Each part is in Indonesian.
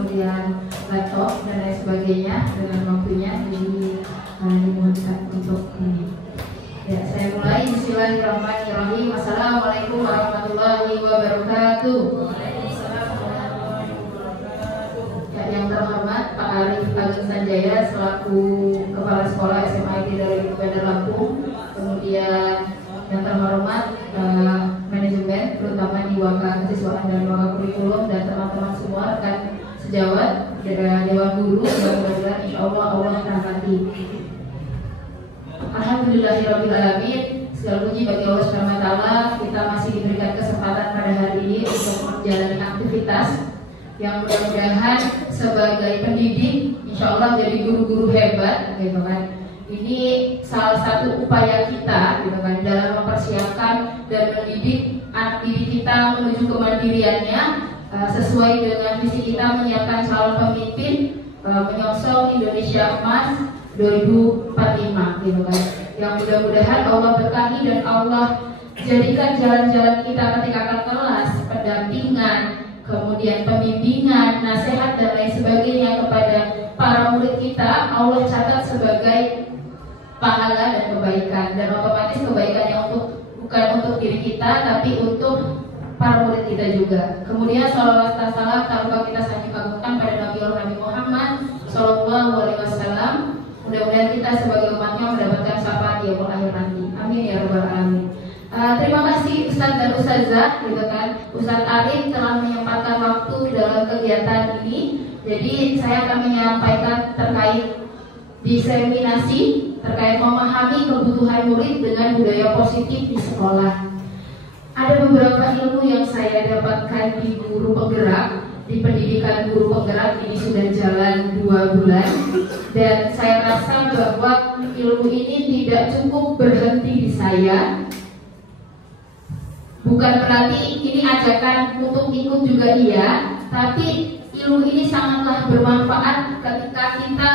kemudian laptop dan lain sebagainya dengan waktunya. Jadi dimuatkan untuk ini. Ya, saya mulai. Bismillahirrahmanirrahim. Assalamualaikum warahmatullahi wabarakatuh. Ya, yang terhormat Pak Arif Agung Sanjaya selaku Kepala Sekolah SMA dari Bandar Lampung. Kemudian yang terhormat manajemen, terutama di Waka Kesiswaan dan Waka Kurikulum, dan teman-teman semua rekan sejawat Dewan Guru, yang mudah-mudahan insya Allah Allah merahmati. Alhamdulillahirrahmanirrahim. Segala puji bagi Allah Subhanahu wa Ta'ala. Kita masih diberikan kesempatan pada hari ini untuk menjalani aktivitas yang mudah-mudahan sebagai pendidik insya Allah jadi guru-guru hebat, gitu kan. Ini salah satu upaya kita, gitu kan, dalam mempersiapkan dan mendidik anak didik kita menuju kemandiriannya sesuai dengan visi kita menyiapkan calon pemimpin menyongsong Indonesia Emas 2045, gitu kan. Yang mudah-mudahan Allah berkahi dan Allah jadikan jalan-jalan kita ketika ke kelas, pendampingan, kemudian pembimbingan, nasihat dan lain sebagainya kepada para murid kita, Allah catat sebagai pahala dan kebaikan, dan otomatis kebaikannya bukan untuk diri kita tapi untuk para murid kita juga. Kemudian sholawat dan salam tak lupa kita sanjung-agungkan pada Nabi Muhammad Sallallahu Alaihi Wasallam. Mudah-mudahan kita sebagai umatnya mendapatkan syafaat di akhir nanti. Amin ya rabbal alamin. Terima kasih Ustadz dan Ustazah, gitu kan. Ustadz Arif telah menyempatkan waktu dalam kegiatan ini. Jadi saya akan menyampaikan terkait diseminasi terkait memahami kebutuhan murid dengan budaya positif di sekolah. Ada beberapa ilmu yang saya dapatkan di guru penggerak, di pendidikan guru penggerak ini sudah jalan 2 bulan, dan saya rasa bahwa ilmu ini tidak cukup berhenti di saya. Bukan berarti ini ajakan untuk ikut juga iya, tapi ilmu ini sangatlah bermanfaat ketika kita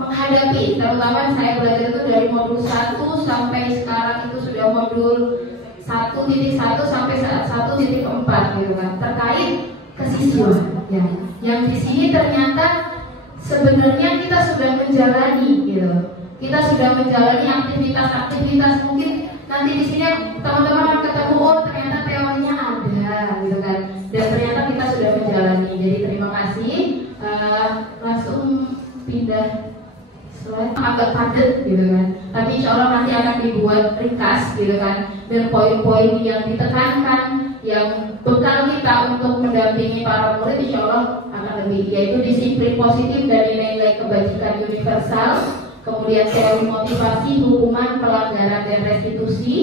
menghadapi, terutama saya belajar itu dari modul 1 sampai sekarang itu sudah modul 1.1 sampai 1.4, gitu kan, terkait kesiswaan ya. Yang di sini ternyata sebenarnya kita sudah menjalani, gitu. Kita sudah menjalani aktivitas mungkin nanti di sini teman-teman akan ketemu, oh ternyata teorinya ada, gitu kan, dan ternyata kita sudah menjalani. Jadi terima kasih. Langsung pindah slide, agak padat, gitu kan, tapi insya Allah nanti akan dibuat ringkas, gitu kan, dan poin-poin yang ditekankan yang bekal kita untuk mendampingi para murid insya Allah akan lebih, yaitu disiplin positif dan nilai-nilai kebajikan universal, kemudian teori motivasi, hukuman, pelanggaran dan restitusi,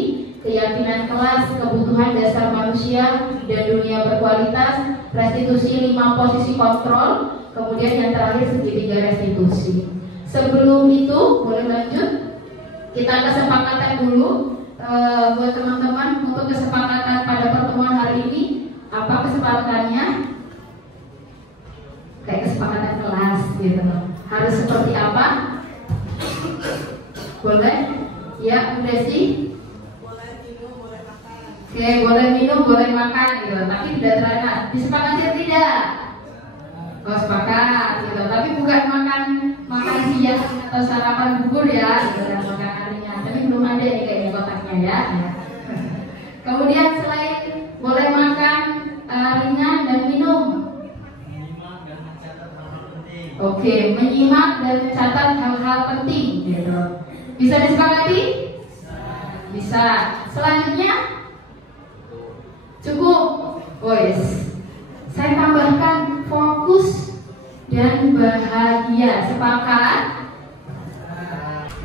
keyakinan kelas, kebutuhan dasar manusia dan dunia berkualitas, restitusi 5 posisi kontrol, kemudian yang terakhir segitiga restitusi. Sebelum itu boleh lanjut, kita kesepakatan dulu buat teman-teman untuk kesepakatan pada pertemuan hari ini. Apa kesepakatannya? Kayak kesepakatan kelas, gitu. Harus seperti apa? Boleh? Ya, udah sih. Boleh minum, boleh makan. Oke, boleh minum, boleh makan, gitu. Tapi tidak terlalu disepakati atau tidak? Oh, sepakat, gitu. Tapi bukan makan siang atau sarapan bubur ya, gitu, dan makan harinya. Tapi belum ada nih kayaknya kotaknya ya. Kemudian selain boleh makan ringan dan minum. Menyimak dan mencatat hal-hal penting. Oke, menyimak dan mencatat hal-hal penting, gitu. Bisa disepakati? Bisa. Selanjutnya cukup. Wes. Saya tambahkan fokus dan bahagia. Sepakat?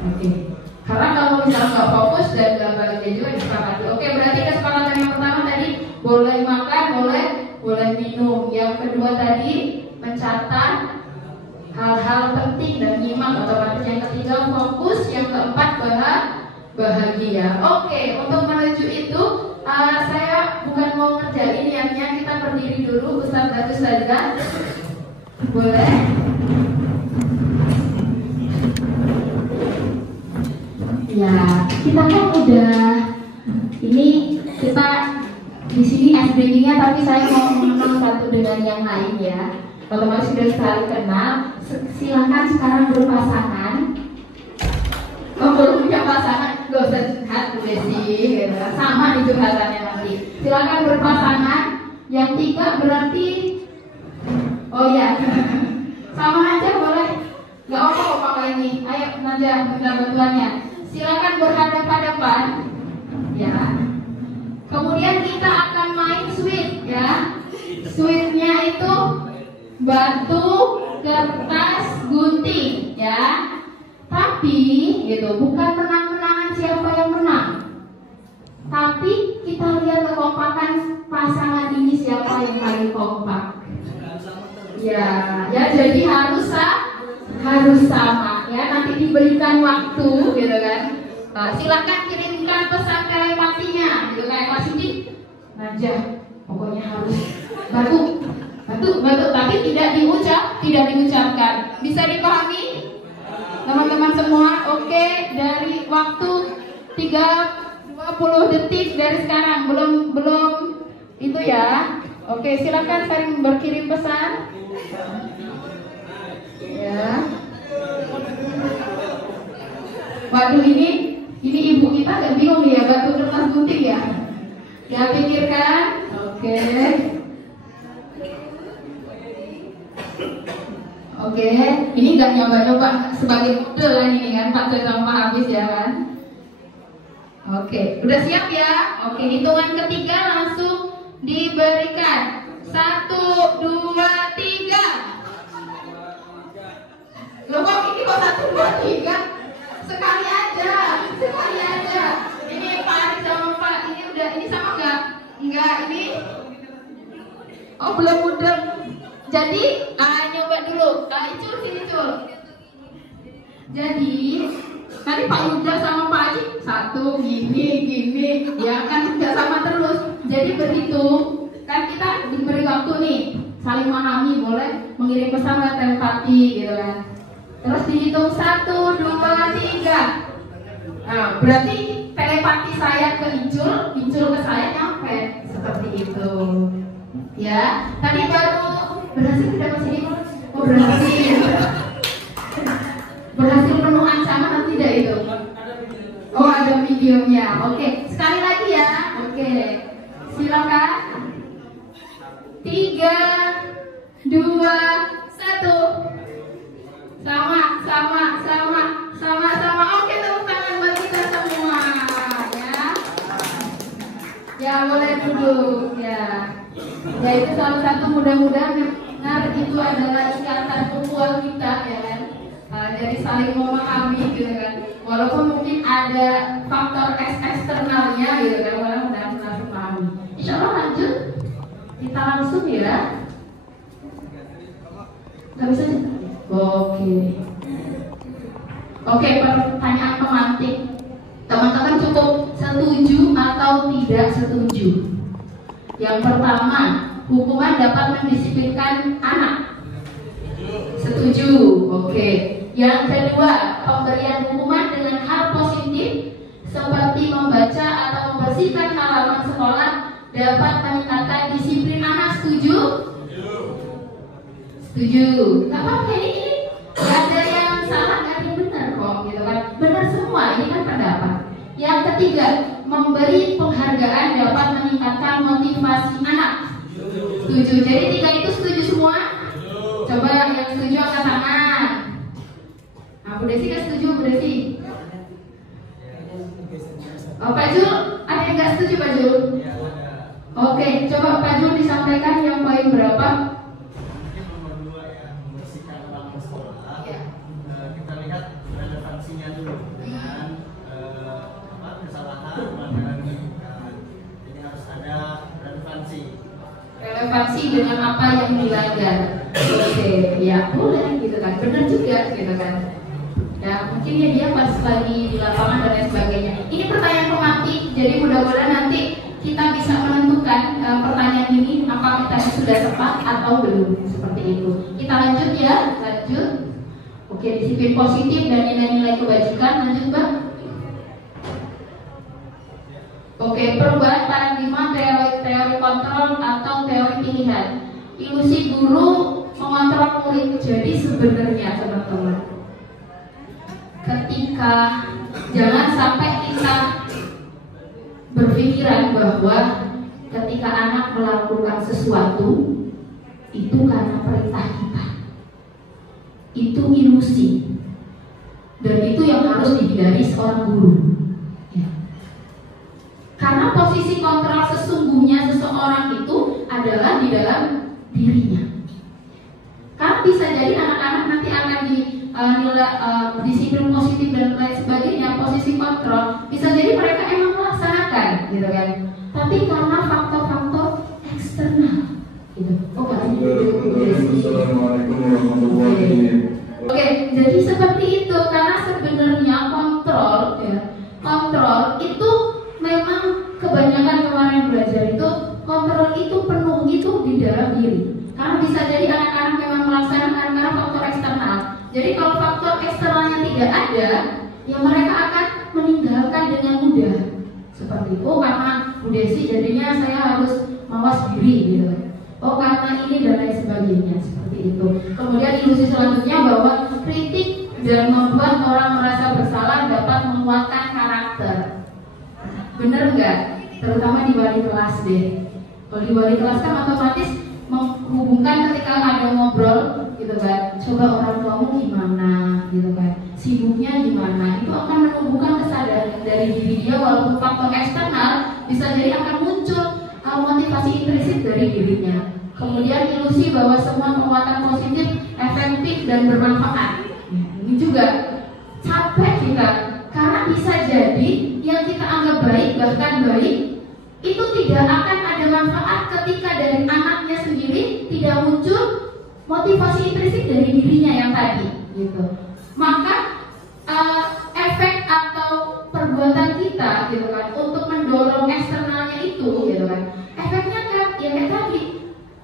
Oke. Karena kalau misalnya nggak fokus dan nggak bahagia juga disepakati. Oke, berarti kesepakatan yang pertama tadi boleh makan, boleh minum. Yang kedua tadi mencatat hal-hal penting dan nyimak otomatis. Yang ketiga fokus. Yang keempat bahagia. Oke, untuk menuju itu saya bukan mau ngerjain niatnya, kita berdiri dulu. Ustadz dan Ustazah boleh? Ya, kita kan udah ini kita di sini SBG-nya, tapi saya mau kenal satu dengan yang lain ya. Kalau masih sudah saling kenal, silakan sekarang berpasangan. Kalau belum punya pasangan, gak usah curhat udah sih, gitu. Sama nih curhatannya nanti. Silakan berpasangan. Yang 3 berarti, oh ya, sama aja boleh. Gak apa-apa kalau ini. Ayo Naja minta bantuannya. Silakan berhadapan-hadapan, ya. Kemudian kita akan main sweet, ya. Sweetnya itu batu, kertas, gunting, ya. Tapi gitu, bukan menang-menangan siapa yang menang. Tapi kita lihat kekompakan pasangan ini siapa yang paling kompak. Ya, jadi harus sama, ya. Nanti diberikan waktu, gitu kan. Silakan kirimkan pesan telepatinya, gitu kayak Pak Sidik. Naja, pokoknya harus batu, tapi tidak diucapkan. Bisa dipahami? Teman-teman semua, oke, dari waktu 20 detik dari sekarang, belum itu ya. Oke, silakan saling berkirim pesan. Ya. Waduh, ini ibu kita agak bingung ya, batu kertas gunting ya. Ya, pikirkan. Oke. Oke, ini nggak nyoba-nyoba sebagai model kan ini kan, Pak sama habis ya kan. Oke, udah siap ya? Oke, hitungan ketiga langsung diberikan. 1, 2, 3. Loh kok ini kok 1, 2, 3? Sekali aja. Ini Pak Aris sama Pak, ini sama nggak? Enggak, ini. Oh, belum udah. Jadi, nyoba dulu. Icul sini, Cul. Jadi, tadi Pak Yuda sama Pak Aji 1 gini, ya kan tidak sama terus. Jadi berhitung, kan kita diberi waktu nih, saling memahami, boleh mengirim pesan lewat telepati, gitu kan. Terus dihitung 1, 2, 3. Nah, berarti telepati saya ke Icul ke saya nyampe seperti itu. Ya, tadi baru berhasil tidak Mas ini? Oh, berhasil penuh ancaman atau tidak itu? Oh, ada videonya. Oke, sekali lagi ya. Oke, silakan. 3, 2, 1. Sama. Oke, tepuk tangan buat kita semua ya. Ya, boleh duduk ya. Ya, itu salah satu, mudah-mudahan itu adalah ikatan ukhuwah kita ya kan. Jadi saling memahami gitu kan. Walaupun mungkin ada faktor eksternalnya gitu kan, mudah-mudahan langsung pahami. Insya Allah lanjut. Kita langsung ya. Gak bisa aja. Oke, pertanyaan pemantik. Teman-teman cukup setuju atau tidak setuju? Yang pertama, hukuman dapat mendisiplinkan anak. Setuju. Oke. Yang kedua, pemberian hukuman dengan hal positif seperti membaca atau membersihkan halaman sekolah dapat meningkatkan disiplin anak. Setuju? Setuju. Gak apa-apa, ini gak ada yang salah, gak ada yang benar kok, gitu kan. Benar semua, ini kan pendapat. Yang ketiga, memberi penghargaan dapat meningkatkan motivasi anak. Setuju. Jadi 3 itu setuju semua? Coba yang setuju angkat tangan. Nah, Bu Desi gak setuju, Bu Desi? Oh, Pak Jul, ada yang gak setuju Pak Jul? Oke, coba Pak Jul disampaikan yang poin berapa? Nomor 2 ya, membersihkan halaman sekolah. Kita lihat relevansinya dulu dengan kesalahan pelanggaran lingkungan. Jadi harus ada relevansi Dengan apa yang dilanggar. Oke, ya boleh gitu kan, benar juga gitu kan. Ya mungkin ya dia pas lagi di lapangan dan lain sebagainya. Ini pertanyaan pemantik, jadi mudah-mudahan nanti kita bisa menentukan pertanyaan ini apakah kita sudah tepat atau belum, seperti itu. Kita lanjut ya, lanjut. Oke, disiplin positif dan nilai-nilai kebajikan, lanjut Bang. Oke, perubahan paradigma teori kontrol atau teori pilihan. Ilusi guru mengontrol murid. Jadi sebenarnya teman-teman, ketika jangan sampai kita berpikiran bahwa ketika anak melakukan sesuatu itu karena perintah kita. Itu ilusi. Dan itu yang harus dihindari seorang guru. Ya. Karena posisi kontrol sesungguhnya seseorang itu adalah di dalam dirinya. Karena bisa jadi anak-anak nanti akan disiplin positif dan lain sebagainya, posisi kontrol bisa jadi mereka emang melaksanakan, gitu kan. Tapi karena faktor-faktor eksternal, gitu. Assalamualaikum warahmatullahi wabarakatuh. Oke, jadi seperti itu karena sebenarnya kontrol, ya, kontrol itu memang kebanyakan kemarin belajar itu kontrol itu penuh itu di dalam diri. Karena bisa jadi anak-anak memang melaksanakan karena faktor eksternal. Jadi kalau faktor eksternalnya tidak ada, ya mereka akan meninggalkan dengan mudah. Seperti itu, karena Bu Desi jadinya saya harus mawas diri gitu. Oh karena ini dan lain sebagainya, seperti itu. Kemudian ilusi selanjutnya bahwa kritik dan membuat orang merasa bersalah dapat menguatkan karakter. Bener nggak? Terutama di wali kelas deh. Kalau di wali kelas kan otomatis menghubungkan ketika ada ngobrol gitu kan, coba orang tuamu gimana gitu kan, sibuknya gimana, itu akan menumbuhkan kesadaran dari diri dia. Walaupun faktor eksternal bisa jadi akan muncul motivasi intrinsik dari dirinya. Kemudian ilusi bahwa semua penguatan positif efektif dan bermanfaat. Ini juga capek kita karena bisa jadi yang kita anggap baik, bahkan baik, itu tidak akan ada manfaat ketika dari anaknya sendiri tidak muncul motivasi intrinsik dari dirinya yang tadi, gitu. Maka efek atau perbuatan kita, gitu kan, untuk mendorong eksternalnya itu, gitu kan, efeknya kan, ya kayak tadi,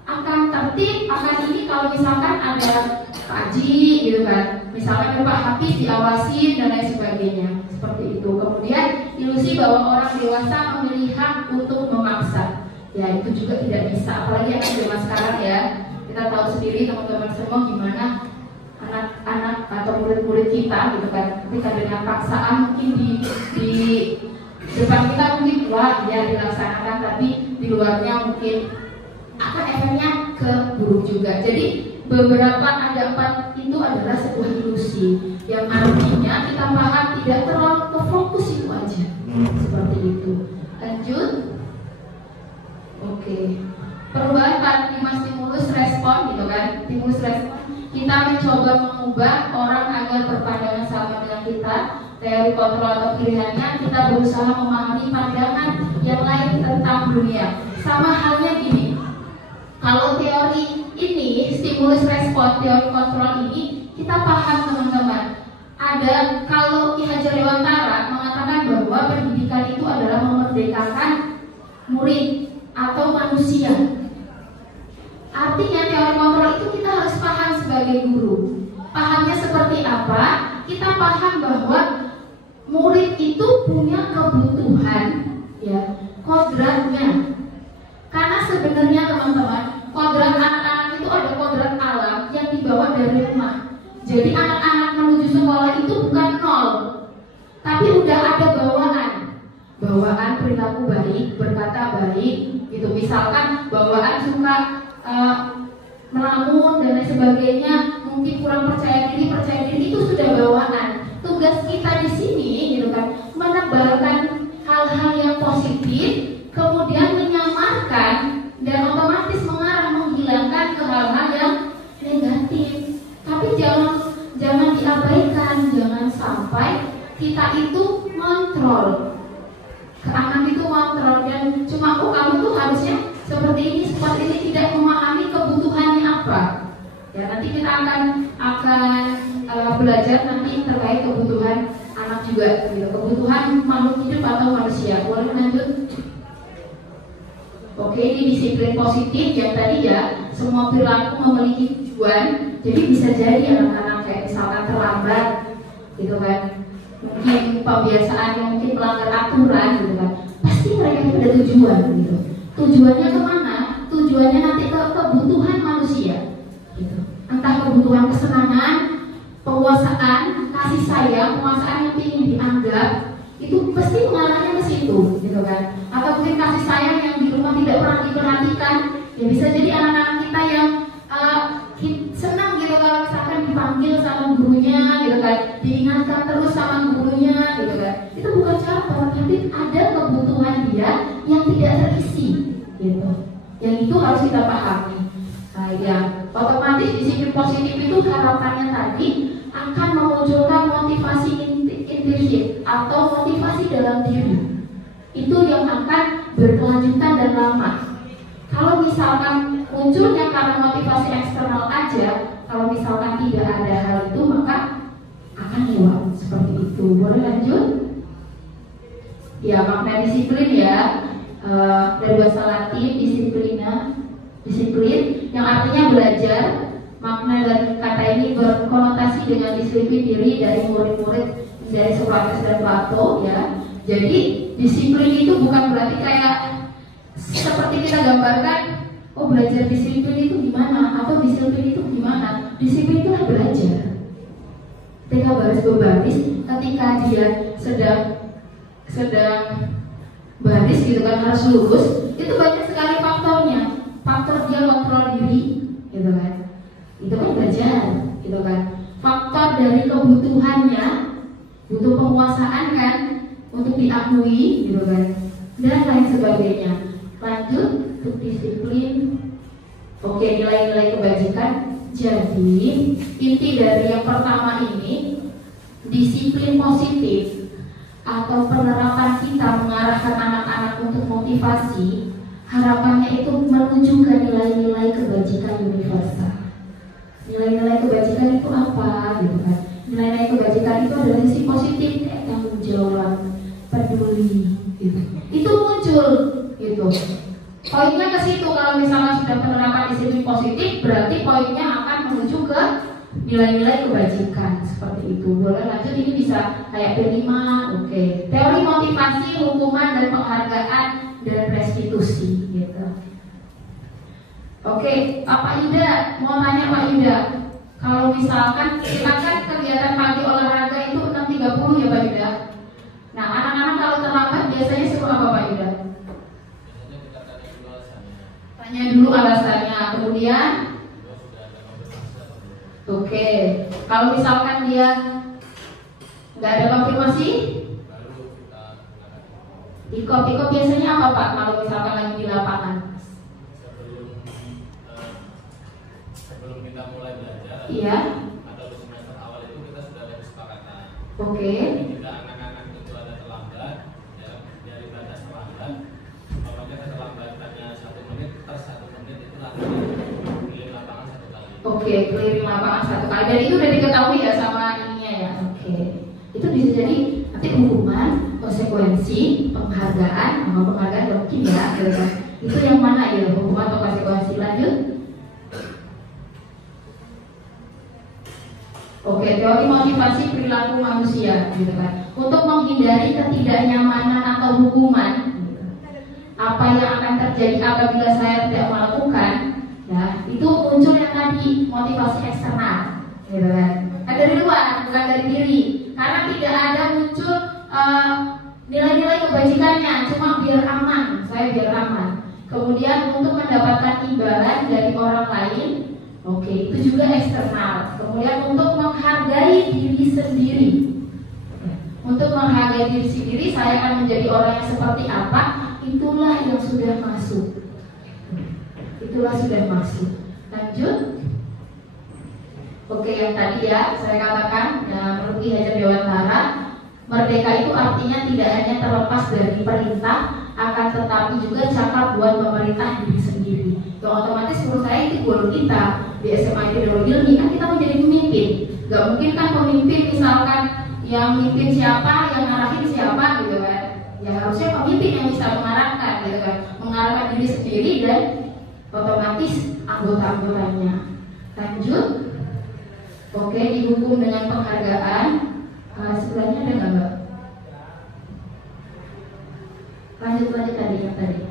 akan tertib, akan ini kalau misalkan ada kaji, gitu kan, misalkan Pak Hafiz diawasin dan lain sebagainya, seperti itu. Kemudian ilusi bahwa orang dewasa memilih hak untuk memaksa, ya itu juga tidak bisa, apalagi anak zaman sekarang ya. Kita tahu sendiri teman-teman semua gimana anak-anak atau murid-murid kita, gitu kan, ketika dengan paksaan mungkin di depan kita mungkin wah ya dilaksanakan, tapi di luarnya mungkin akan efeknya ke buruk juga. Jadi beberapa ada 4 itu adalah sebuah ilusi yang artinya kita paham tidak terlalu ke fokus itu aja, seperti itu. Lanjut. Oke. Perubahan paradigma stimulus respon, gitu kan, stimulus respon. Kita mencoba mengubah orang agar berpandangan sama dengan kita. Teori kontrol atau pilihannya, kita berusaha memahami pandangan yang lain tentang dunia. Sama halnya gini, kalau teori ini stimulus respon, teori kontrol ini kita paham teman-teman. Ada kalau Ki Hajar Dewantara mengatakan bahwa pendidikan itu adalah memerdekakan murid atau manusia. Artinya teori kontrol itu kita harus paham sebagai guru. Pahamnya seperti apa? Kita paham bahwa murid itu punya kebutuhan, ya, kodratnya. Karena sebenarnya teman-teman, kodrat anak-anak itu ada kodrat alam yang dibawa dari rumah. Jadi anak-anak menuju sekolah itu bukan 0, tapi udah ada bawaan perilaku baik, berkata baik, gitu. Misalkan bawaan suka melamun dan lain sebagainya, mungkin kurang percaya diri itu sudah bawaan. Tugas kita di sini, gitu kan, menebarkan hal-hal yang positif, kemudian menyamarkan dan otomatis menghilangkan ke hal-hal yang negatif. Tapi jangan diabaikan, jangan sampai kita itu ngontrol. Anak itu ngontrol dan cuma kamu tuh harusnya seperti ini, seperti ini, tidak memahami kebutuhannya apa. Ya nanti kita akan belajar nanti terkait kebutuhan anak juga, gitu. Kebutuhan makhluk hidup atau manusia. Boleh lanjut? Oke, ini disiplin positif yang tadi ya, semua perilaku memiliki tujuan. Jadi bisa jadi anak-anak kayak misalkan terlambat, gitu kan, mungkin pembiasaan yang mungkin melanggar aturan, gitu kan, pasti mereka itu ada tujuan, gitu. Tujuannya kemana? Tujuannya nanti ke kebutuhan manusia, gitu. Entah kebutuhan kesenangan, penguasaan, kasih sayang, penguasaan yang ingin dianggap, itu pasti mengarahnya ke situ, gitu kan? Atau mungkin kasih sayang yang di rumah tidak pernah diperhatikan. Ya bisa jadi anak-anak kita yang senang gitu kalau misalkan dipanggil sama gurunya, gitu kan? Diingatkan terus sama gurunya, gitu kan? Itu bukan caper, tapi ada kebutuhan dia yang tidak terisi, gitu. Yang itu harus kita pahami. Nah, ya, otomatis disiplin positif itu harapannya tadi akan memunculkan motivasi implisit atau motivasi dalam diri. Itu yang akan berkelanjutan dan lama. Kalau misalkan munculnya karena motivasi eksternal aja, kalau misalkan tidak ada hal itu, maka akan lewat seperti itu. Boleh lanjut? Ya, makna disiplin ya, dari bahasa Latin disiplin yang artinya belajar. Makna dari kata ini berkonotasi dengan disiplin diri dari murid-murid dari Sokrates dan Plato ya. Jadi disiplin itu bukan berarti kayak seperti kita gambarkan, oh belajar disiplin itu gimana atau disiplin itu gimana. Disiplin itu belajar. Ketika baris berbaris, ketika dia sedang baris gitu kan, harus lurus, itu banyak sekali faktornya. Faktor dia kontrol diri, gitu kan. Itu kan belajar, gitu kan. Faktor dari kebutuhannya, butuh penguasaan kan, untuk diakui, gitu kan, dan lain sebagainya. Lanjut untuk disiplin. Oke, nilai-nilai kebajikan. Jadi inti dari yang pertama ini, disiplin positif atau penerapan kita mengarahkan anak-anak untuk motivasi, harapannya itu menuju ke nilai-nilai kebajikan universal. Nilai-nilai kebajikan itu apa, gitu kan? Nilai-nilai kebajikan itu adalah sisi positif, kayak tanggung jawab, peduli, gitu. Itu muncul, gitu. Poinnya ke situ. Kalau misalnya sudah penerapan disiplin positif, berarti poinnya akan menuju ke nilai-nilai kebajikan seperti itu. Boleh lanjut, ini bisa kayak P5, oke. Teori motivasi, hukuman dan penghargaan dan restitusi, gitu. Oke, Pak Yuda, mau tanya Pak Yuda, kalau misalkan silakan kegiatan pagi olahraga itu 6.30 ya Pak Yuda. Nah, anak-anak kalau terlambat biasanya suruh apa Pak Yuda? Tanya dulu alasannya, kemudian oke, kalau misalkan dia nggak ada konfirmasi, ikut biasanya apa Pak kalau misalkan lagi di lapangan? Sebelum kita mulai belajar, Iya. atau semester awal itu kita sudah ada kesepakatan. Oke. Jika anak-anak itu ada terlambat, ya dari batas terlambat, kalau kita terlambatannya 1 menit per 1 menit itu langsung keliling lapangan 1 kali. Oke, keliling lapangan 1 kali. Dan itu udah diketahui ya sama ininya ya. Oke. Itu bisa jadi nanti hukuman, konsekuensi, penghargaan, mungkin ya, gitu kan. Itu yang mana ya, hukuman atau konsekuensi? Lanjut. Oke, teori motivasi perilaku manusia, gitu kan. Untuk menghindari ketidaknyamanan atau hukuman, gitu. Apa yang akan terjadi apabila saya tidak melakukan, ya, itu muncul yang tadi motivasi eksternal, gitu kan. Dari luar, bukan dari diri. Karena tidak ada muncul nilai-nilai kebajikannya, cuma biar aman, saya biar aman. Kemudian untuk mendapatkan imbalan dari orang lain. Oke, itu juga eksternal. Kemudian untuk menghargai diri sendiri. Untuk menghargai diri sendiri, saya akan menjadi orang yang seperti apa? Itulah yang sudah masuk. Itulah sudah masuk. Lanjut. Oke, yang tadi ya saya katakan, ya, menurut Ki Hajar Dewantara, merdeka itu artinya tidak hanya terlepas dari perintah, akan tetapi juga cakap buat pemerintah diri sendiri. Yang otomatis menurut saya itu goal kita di SMA Ideologi Ilmi, kan kita menjadi pemimpin. Gak mungkin kan pemimpin misalkan yang mimpin siapa, yang ngarahin siapa gitu kan. Ya harusnya pemimpin yang bisa mengarahkan gitu kan, mengarahkan diri sendiri dan otomatis anggota-anggotanya. Lanjut. Oke, dihukum dengan penghargaan. Sebelahnya ada nggak Mbak? Lanjut tadi yang tadi.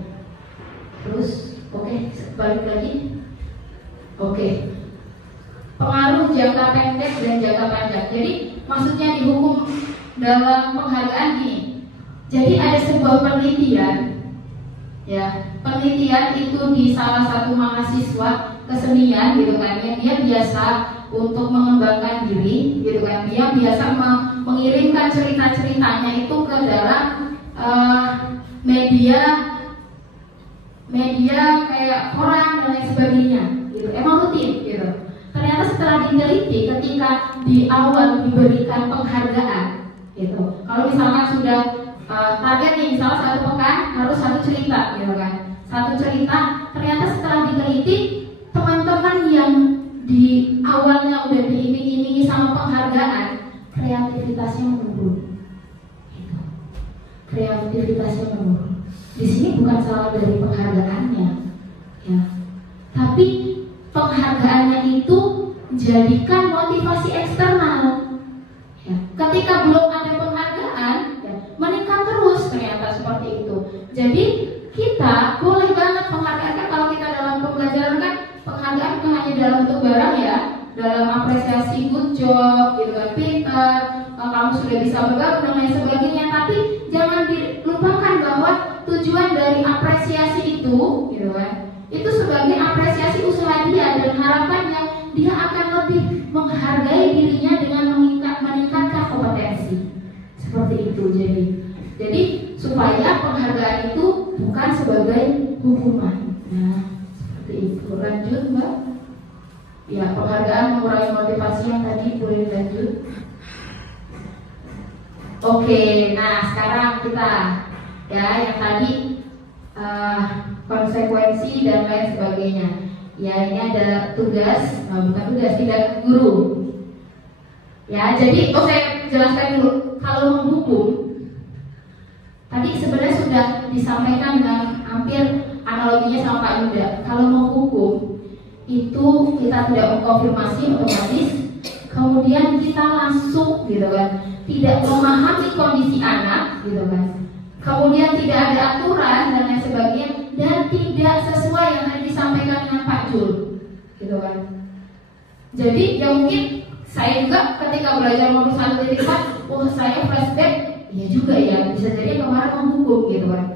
Jadi maksudnya dihukum dalam penghargaan gini. Jadi ada sebuah penelitian, ya, penelitian itu di salah satu mahasiswa kesenian gitu kan, ya, dia biasa untuk mengembangkan diri gitu kan, dia biasa mengirimkan cerita-ceritanya itu ke dalam media kayak koran dan lain sebagainya gitu, emang rutin gitu. Ternyata setelah diteliti, ketika di awal diberikan penghargaan gitu, kalau misalkan sudah target nih, misalnya satu pekan harus satu cerita gitu kan, satu cerita, ternyata setelah diteliti teman-teman yang di awalnya udah diiming-imingi sama penghargaan, kreativitasnya menurun gitu. Kreativitasnya menurun. Di sini bukan salah dari penghargaannya ya, tapi penghargaannya itu jadikan motivasi eksternal ya. Ketika belum ada penghargaan ya, meningkat terus ternyata seperti itu. Jadi kita boleh banget penghargaan kan, kalau kita dalam pembelajaran kan penghargaan bukan hanya dalam bentuk barang ya, dalam apresiasi good job gitu kan, pintar, kamu sudah bisa bergabung dan lain sebagainya. Tapi jangan dilupakan bahwa tujuan dari apresiasi itu gitu kan, itu sebagai apresiasi usaha dia dan harapannya dia akan lebih menghargai dirinya dengan meningkatkan kompetensi seperti itu. Jadi supaya penghargaan itu bukan sebagai hukuman. Nah, seperti itu. Lanjut Mbak. Ya, penghargaan mengurangi motivasi yang tadi, boleh lanjut. Oke, nah sekarang kita ya yang tadi konsekuensi dan lain sebagainya. Ya, ini ada tugas, bukan tugas, tidak guru. Ya, jadi saya jelaskan dulu. Kalau menghukum, tadi sebenarnya sudah disampaikan dengan hampir analoginya sama Pak Yuda. Kalau menghukum itu kita tidak mengkonfirmasi otomatis, kemudian kita langsung gitu kan, tidak memahami kondisi anak gitu kan, kemudian tidak ada aturan dan lain sebagainya, dan tidak sesuai yang tadi disampaikan dengan Pak Jul gitu kan. Jadi ya mungkin saya juga ketika belajar modul 1.4, oh saya flashback, ya juga ya, bisa jadi kemarin menghukum gitu kan.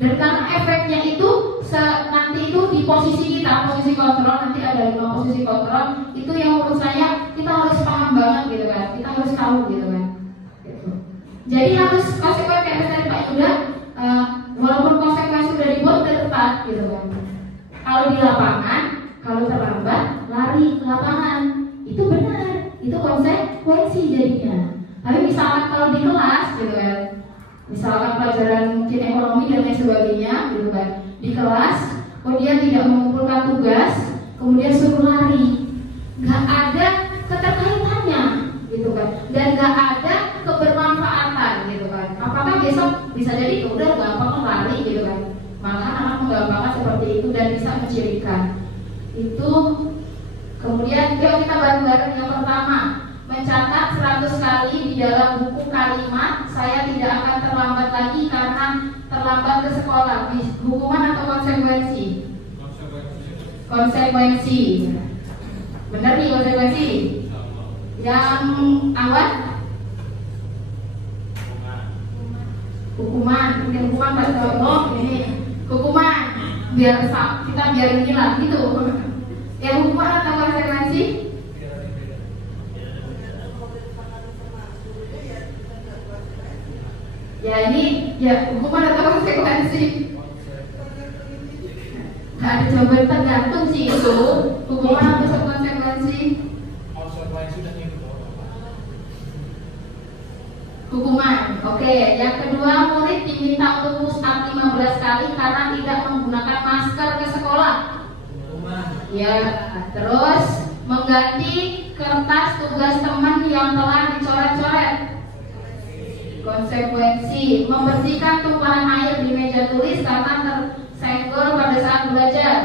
Dan karena efeknya itu nanti itu di posisi kita, posisi kontrol, nanti ada 5 posisi kontrol, itu yang menurut saya kita harus paham banget gitu kan, kita harus tahu gitu kan. Jadi harus konsekuensi kayak tadi Pak Yuda, walaupun konsekuensi sudah dibuat sudah tepat gitu kan. Kalau di lapangan, kalau terlambat lari ke lapangan, itu benar, itu konsekuensi jadinya. Tapi misalkan kalau di kelas gitu kan, misalkan pelajaran mungkin ekonomi dan lain sebagainya gitu kan, di kelas kemudian tidak mengumpulkan tugas, kemudian suruh lari, nggak ada keterkaitannya gitu kan, dan nggak ada kebermanfaatan gitu kan. Apakah besok bisa jadi udah gampang lari gitu kan, malahan anak menggampangkan seperti itu dan bisa mencirikan itu. Kemudian yuk kita bareng-bareng. Yang pertama, mencatat 100 kali di dalam buku kalimat saya tidak akan terlambat lagi karena terlambat ke sekolah. Hukuman atau konsekuensi? Konsekuensi. Benar nih konsekuensi. Yang awal? Hukuman. Mungkin hukuman Pak Jono ini hukuman biar kita biar hilang gitu. Yang hukuman atau konsekuensi? Ya ini ya hukuman atau konsekuensi? Gak ada jawaban, tergantung sih itu. Hukuman atau konsekuensi? Hukuman. Oke, yang kedua, murid diminta untuk push up 15 kali karena tidak menggunakan masker ke sekolah. Ya, terus mengganti kertas tugas teman yang telah dicoret-coret. Konsekuensi, membersihkan tumpahan air di meja tulis karena tersenggol pada saat belajar.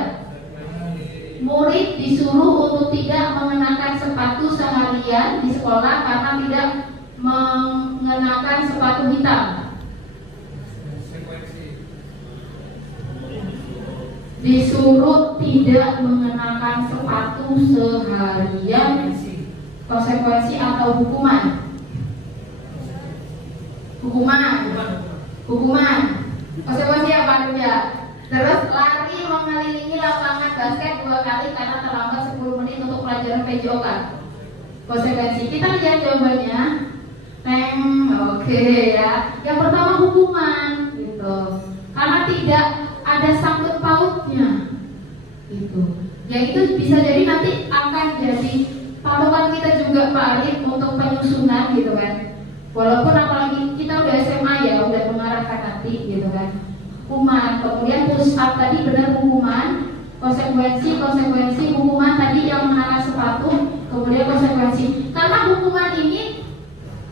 Murid disuruh untuk tidak mengenakan sepatu seharian di sekolah karena tidak mengenakan sepatu hitam. Disuruh tidak mengenakan sepatu seharian konsekuensi atau hukuman? Hukuman. Konsekuensi apa aja? Terus lari mengelilingi lapangan basket 2 kali karena terlambat 10 menit untuk pelajaran PJOK. Konsekuensi, kita lihat jawabannya. Oke ya. Yang pertama hukuman, gitu. Karena tidak ada sangkut pautnya, gitu. Ya itu bisa jadi nanti akan jadi patokan kita juga Pak Arif untuk penyusunan, gitu kan. Walaupun apalagi kita udah SMA ya, udah mengarahkan nanti, gitu kan. Hukuman, kemudian push up tadi benar hukuman, konsekuensi hukuman tadi yang mengenai sepatu, kemudian konsekuensi. Karena hukuman ini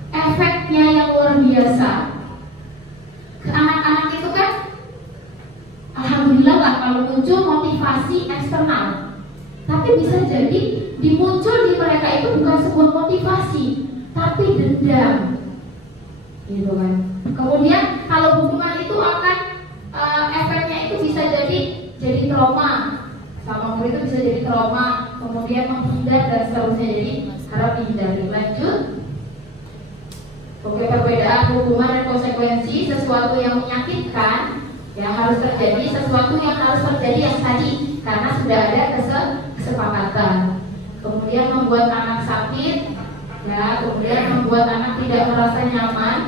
efeknya yang luar biasa. Anak-anak itu kan alhamdulillah lah kalau muncul motivasi eksternal. Tapi bisa jadi dimuncul di mereka itu bukan sebuah motivasi, tapi dendam, gitu kan. Kemudian kalau hukuman itu akan efeknya itu bisa jadi trauma, sama murid itu bisa jadi trauma, kemudian menghindar dan seterusnya. Jadi harap dihindari. Lanjut. Oke, perbedaan hukuman dan konsekuensi. Sesuatu yang menyakitkan yang harus terjadi, sesuatu yang harus terjadi yang tadi karena sudah ada kesepakatan. Kemudian membuat anak sakit, ya, kemudian membuat anak tidak merasa nyaman,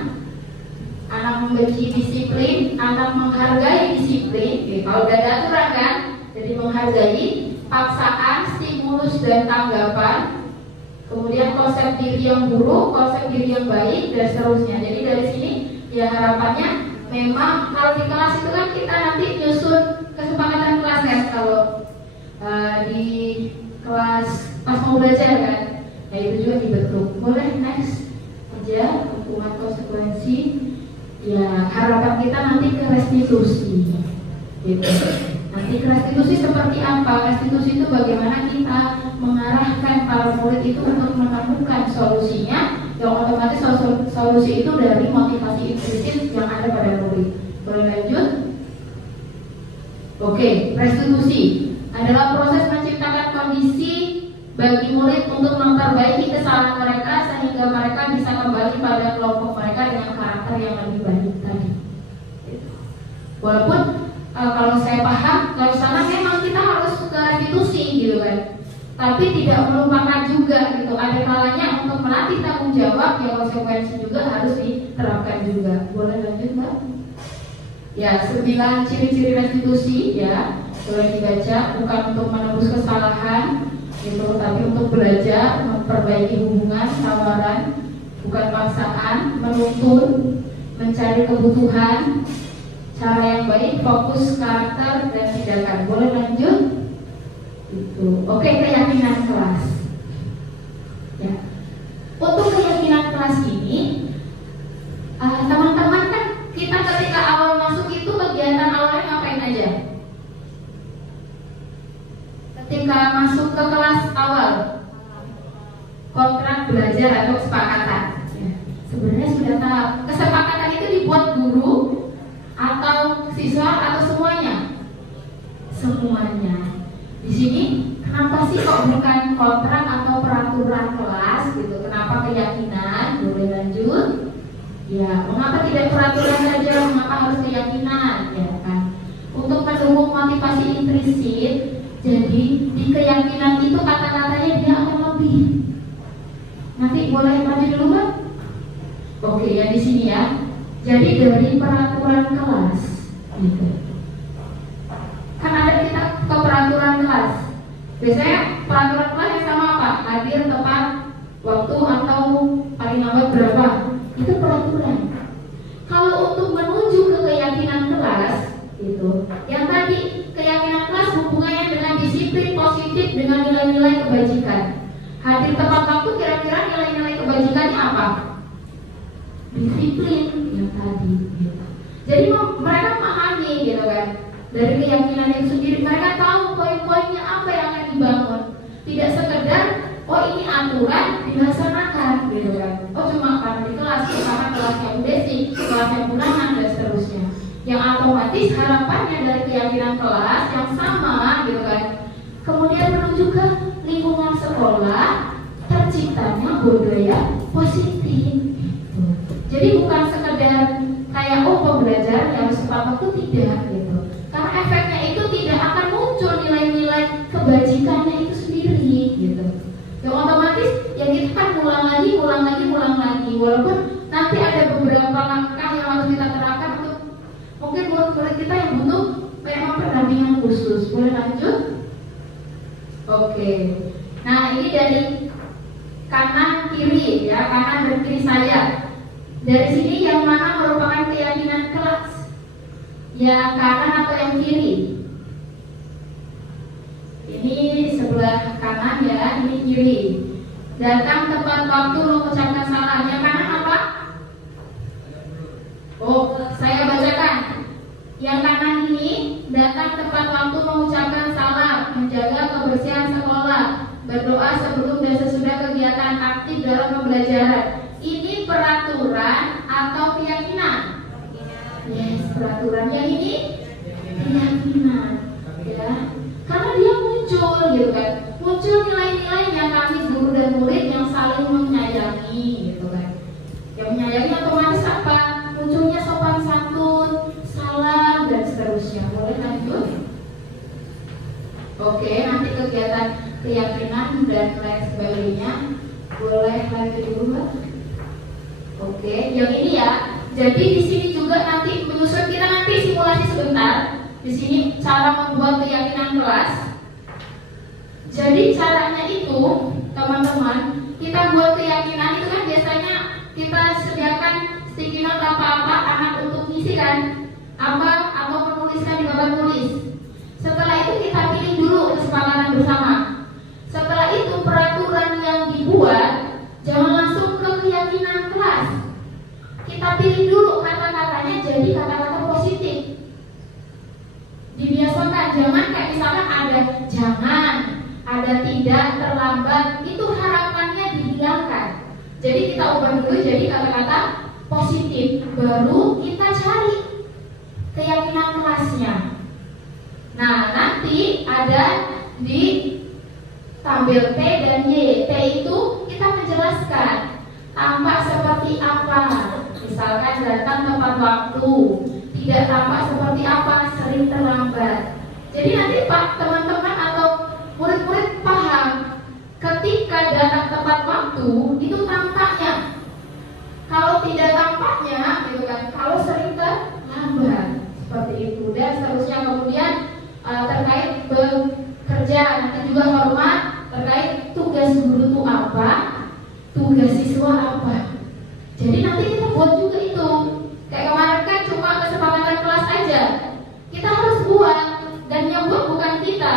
anak membenci disiplin, anak menghargai disiplin. Oke, kalau udah ada aturan kan, jadi menghargai, paksaan, stimulus dan tanggapan. Kemudian konsep diri yang buruk, konsep diri yang baik, dan seterusnya. Jadi dari sini ya harapannya memang kalau di kelas itu kan kita nanti nyusun kesepakatan kelas ya. Kalau di kelas pas mau belajar kan, ya itu juga dibentuk. Boleh next aja hukuman konsekuensi. Ya harapan kita nanti ke restitusi, gitu. Nanti ke restitusi seperti apa? Restitusi itu bagaimana kita mengarahkan para murid itu untuk menemukan solusinya, yang otomatis solusi itu dari motivasi implisit yang ada pada murid. Boleh lanjut? Oke, restitusi adalah proses menciptakan kondisi bagi murid untuk memperbaiki kesalahan mereka sehingga mereka bisa kembali pada kelompok mereka dengan karakter yang lebih baik tadi. Walaupun kalau saya paham, kalau sana memang kita harus ke restitusi, gitu kan. Tapi tidak melupakan juga, gitu. Ada kalanya untuk melatih tanggung jawab, ya konsekuensi juga harus diterapkan juga. Boleh lanjut, Mbak? Ya, 9 ciri-ciri restitusi, ya, boleh dibaca. Bukan untuk menebus kesalahan, gitu, tapi untuk belajar, memperbaiki hubungan, tawaran, bukan paksaan, menuntun, mencari kebutuhan, cara yang baik, fokus, karakter, dan tindakan. Boleh lanjut? Itu. Oke, keyakinan kelas. Ya. Untuk keyakinan kelas ini, teman-teman kan kita ketika awal masuk itu kegiatan awalnya ngapain aja? Ketika masuk ke kelas awal, kontrak belajar atau kesepakatan. Ya. Sebenarnya sudah tahu. Kesepakatan itu dibuat guru atau siswa atau semuanya? Semuanya. Di sini kenapa sih kok bukan kontrak atau peraturan kelas, gitu? Kenapa keyakinan? Boleh lanjut? Ya, mengapa tidak peraturan saja? Mengapa harus keyakinan? Ya kan? Untuk mendukung motivasi implisit. Jadi di keyakinan itu kata-katanya dia akan lebih. Nanti boleh maju dulu kan? Oke, ya di sini ya. Jadi dari peraturan kelas, gitu. Kan ada kita ke peraturan kelas. Biasanya peraturan kelas yang sama apa? Hadir tepat waktu atau paling lambat berapa? Itu peraturan. Kalau untuk menuju ke keyakinan kelas, gitu. Yang tadi keyakinan kelas hubungannya dengan disiplin positif dengan nilai-nilai kebajikan. Hadir tepat waktu kira-kira nilai-nilai kebajikannya apa? Disiplin yang tadi, gitu. Jadi mereka memahami, gitu kan, dari keyakinan itu sendiri. Mereka tahu poin-poinnya apa yang akan dibangun. Tidak sekedar oh ini aturan dilaksanakan, gitu kan. Oh cuma karena di kelas, karena kelasnya UDESI, kelasnya bulanan dan seterusnya. Yang otomatis harapannya dari keyakinan kelas yang sama, gitu kan. Kemudian menuju ke lingkungan sekolah terciptanya positif gitu. Jadi bukan sekedar kayak pembelajaran yang harus tepat waktu, tidak gitu. Karena efeknya itu tidak akan muncul nilai-nilai kebajikannya itu sendiri gitu. Yang otomatis yang kita kan ulang lagi. Walaupun nanti ada beberapa langkah yang harus kita terapkan untuk mungkin murid kita yang butuh memang pendampingan khusus. Boleh lanjut? Oke. Nah, ini dari kanan kiri ya, kanan dan kiri saya. Dari sini yang mana merupakan keyakinan kelas? Yang kanan atau yang kiri? Ini sebelah kanan ya, ini kiri. Datang tepat waktu mengucapkan salam. Yang kanan apa? Saya bacakan. Yang kanan ini datang tepat waktu mengucapkan salam, menjaga kebersihan sekolah, berdoa sebelum dan sesudah kegiatan aktif dalam pembelajaran. Ini peraturan atau keyakinan? Yes, peraturan. Yang ini keyakinan, ya. Karena dia muncul, gitu kan? Muncul nilai-nilai yang kami guru dan murid yang saling menyayangi, gitu kan? Yang menyayangi otomatis apa? Munculnya sopan santun, salam dan seterusnya. Boleh lanjut? Oke, nanti kegiatan keyakinan dan lain sebagainya. Boleh lanjut dulu, Mbak? Oke, yang ini ya. Jadi di sini juga nanti menyusun, kita nanti simulasi sebentar. Di sini cara membuat keyakinan kelas. Jadi caranya itu, teman-teman, kita buat keyakinan itu kan biasanya kita sediakan sticky note apa-apa anak untuk ngisi kan, apa atau menuliskan di papan tulis. Setelah itu kita pilih dulu kesepakatan bersama. Setelah itu peraturan yang dibuat jangan langsung ke keyakinan kelas. Kita pilih dulu kata-katanya jadi kata-kata positif. Dibiasakan, jangan kayak misalkan ada jangan, ada tidak, terlambat, itu harapannya dihilangkan. Jadi kita ubah dulu jadi kata-kata positif, baru kita cari keyakinan kelasnya. Nah, nanti ada di tampil T dan Y. T itu kita menjelaskan tampak seperti apa. Misalkan datang tepat waktu, tidak tampak seperti apa, sering terlambat. Jadi nanti Pak, teman-teman atau murid-murid paham ketika datang tepat waktu itu tampaknya. Kalau tidak tampaknya, gitu kan, kalau sering terlambat seperti itu dan seterusnya. Kemudian terkait bekerja, nanti juga hormat terkait tugas guru itu apa, tugas siswa apa. Jadi nanti kita buat juga itu. Kayak kemarin kan cuma kesepakatan kelas aja. Kita harus buat, dan yang buat bukan kita.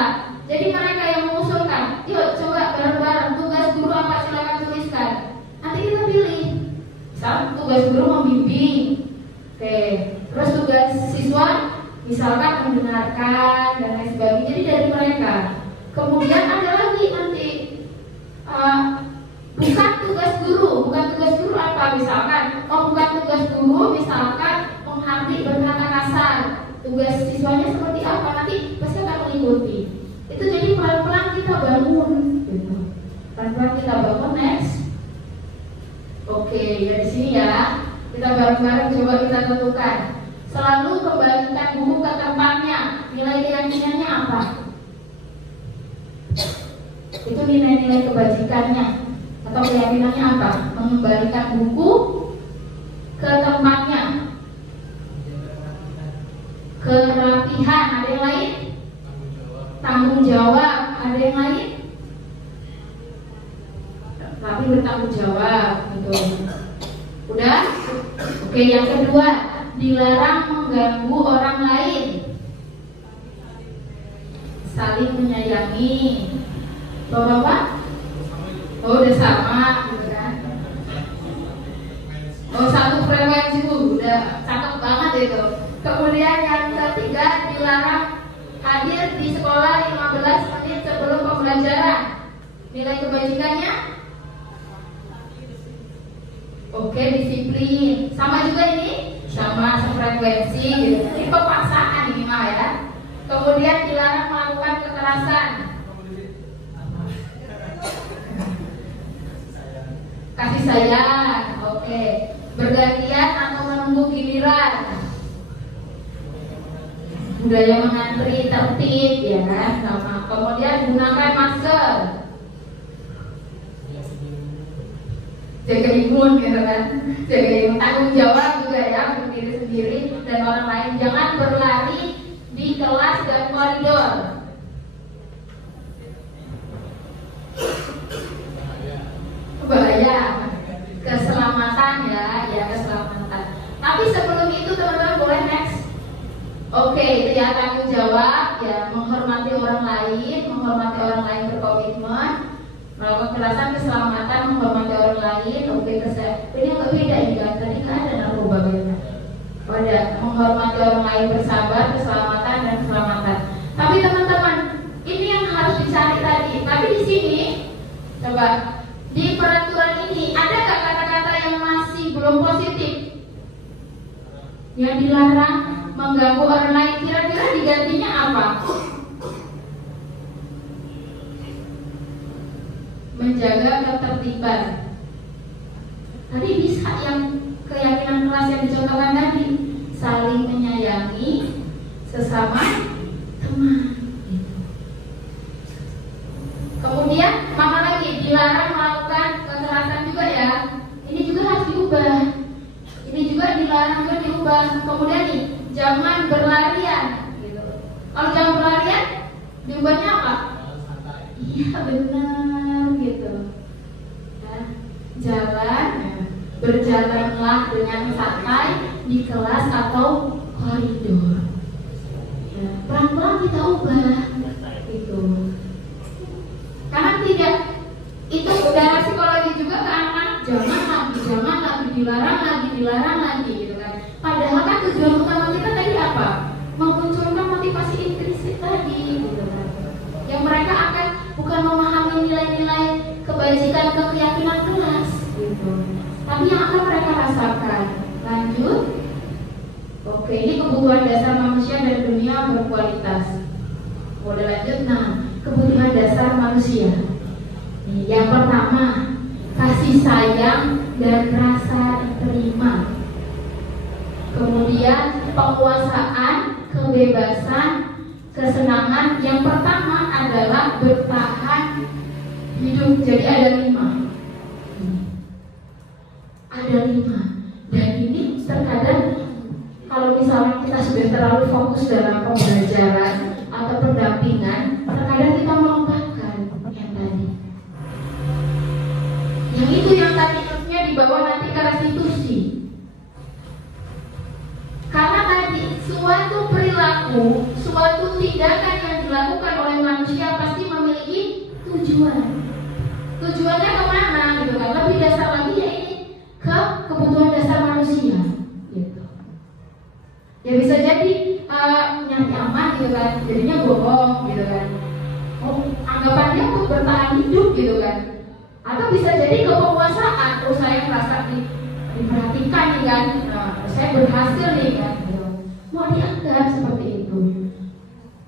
Jadi mereka yang mengusulkan, yuk coba bareng-bareng tugas guru apa silakan tuliskan. Nanti kita pilih. Misal tugas guru membimbing. Oke, terus tugas siswa misalkan mendengarkan dan lain sebagainya. Jadi dari mereka. Kemudian ada lagi nanti bukan tugas guru apa misalkan? Bukan tugas guru misalkan menghardik berkata kasar. Tugas siswanya seperti apa? Nanti pasti akan mengikuti. Itu jadi pelan-pelan kita bangun. Gitu. Pelan-pelan kita bangun next. Oke, ya di sini ya. Kita bareng-bareng coba kita tentukan. Selalu kembalikan buku ke tempatnya. Nilai keyakinannya apa? Itu nilai-nilai kebajikannya atau keyakinannya apa? Mengembalikan buku ke tempatnya. Kerapihan, ada yang lain? Tanggung jawab, ada yang lain? Tapi bertanggung jawab, gitu. Udah? Oke, yang kedua, dilarang mengganggu orang lain. Saling menyayangi. Bapak-bapak? Udah sama, gitu kan? Satu frekuensi udah cakep banget itu. Kemudian yang ketiga, dilarang hadir di sekolah 15 menit sebelum pembelajaran. Nilai kebajikannya? Oke, disiplin. Sama juga ini? Sama, sefrekuensi gitu. Ini pepaksaan ini mah ya. Kemudian dilarang melakukan kekerasan. kasih sayang, oke. Bergantian atau menunggu giliran, budaya mengantri tertib, ya kan? Sama. Kemudian gunakan masker, jaga imun, gitu kan? Jaga imun, tanggung jawab juga ya untuk diri sendiri dan orang lain. Jangan berlari di kelas dan koridor. Bahaya, keselamatan ya keselamatan. Tapi sebelum itu teman-teman boleh next. Oke, itu ya tanggung jawab, ya menghormati orang lain berkomitmen, melakukan kekerasan, keselamatan, menghormati orang lain. Oke, ini agak beda ya, tadi kan ada narkoba bagaimana? Ada menghormati orang lain, bersabar, keselamatan dan keselamatan. Tapi teman-teman, ini yang harus dicari tadi. Tapi di sini, coba di peraturan ini ada nggak kata-kata yang masih belum positif? Yang dilarang mengganggu orang lain, kira-kira digantinya apa? Menjaga ketertiban. Tadi bisa yang keyakinan kelas yang dicontohkan tadi, saling menyayangi sesama teman. Kemudian mana lagi? Dilarang melakukan kekerasan juga ya. Ini juga harus diubah. Ini juga dilarang juga diubah. Kemudian nih, jangan berlarian gitu. Kalau jangan berlarian, diubahnya apa? Iya benar gitu. Ya, jalan, berjalanlah dengan santai di kelas atau koridor. Ya, pelan-pelan kita ubah gitu. Karena tidak, itu dalam psikologi juga ke anak, jangan lagi dilarang lagi gitu kan. Padahal kan tujuan utama kita tadi apa? Memunculkan motivasi intrinsik tadi gitu kan. Yang mereka akan bukan memahami nilai-nilai kebajikan ke keyakinan kelas gitu. Tapi yang akan mereka rasakan. Lanjut. Oke, ini kebutuhan dasar manusia dan dunia berkualitas. Boleh lanjut. Nah, kebutuhan dasar manusia. Yang pertama, kasih sayang dan rasa diterima. Kemudian penguasaan, kebebasan, kesenangan. Yang pertama adalah bertahan hidup. Jadi ada 5. Ada 5. Dan ini terkadang kalau misalnya kita sudah terlalu fokus dalam pembelajaran atau pendampingan, terkadang kita melupakan yang tadi. Yang itu yang tadi dibawa nanti ke restitusi. Karena tadi suatu perilaku, suatu tindakan yang dilakukan oleh manusia pasti memiliki tujuan. Tujuannya kemana gitu kan? Lebih dasar lagi ya ini ke kebutuhan dasar manusia gitu. Ya bisa jadi nyari aman gitu kan, jadinya bohong gitu kan. Oh, anggapannya untuk bertahan hidup gitu kan. Atau bisa jadi kepenguasaan, saya merasa diperhatikan nih kan, saya berhasil nih kan, mau dianggap seperti itu.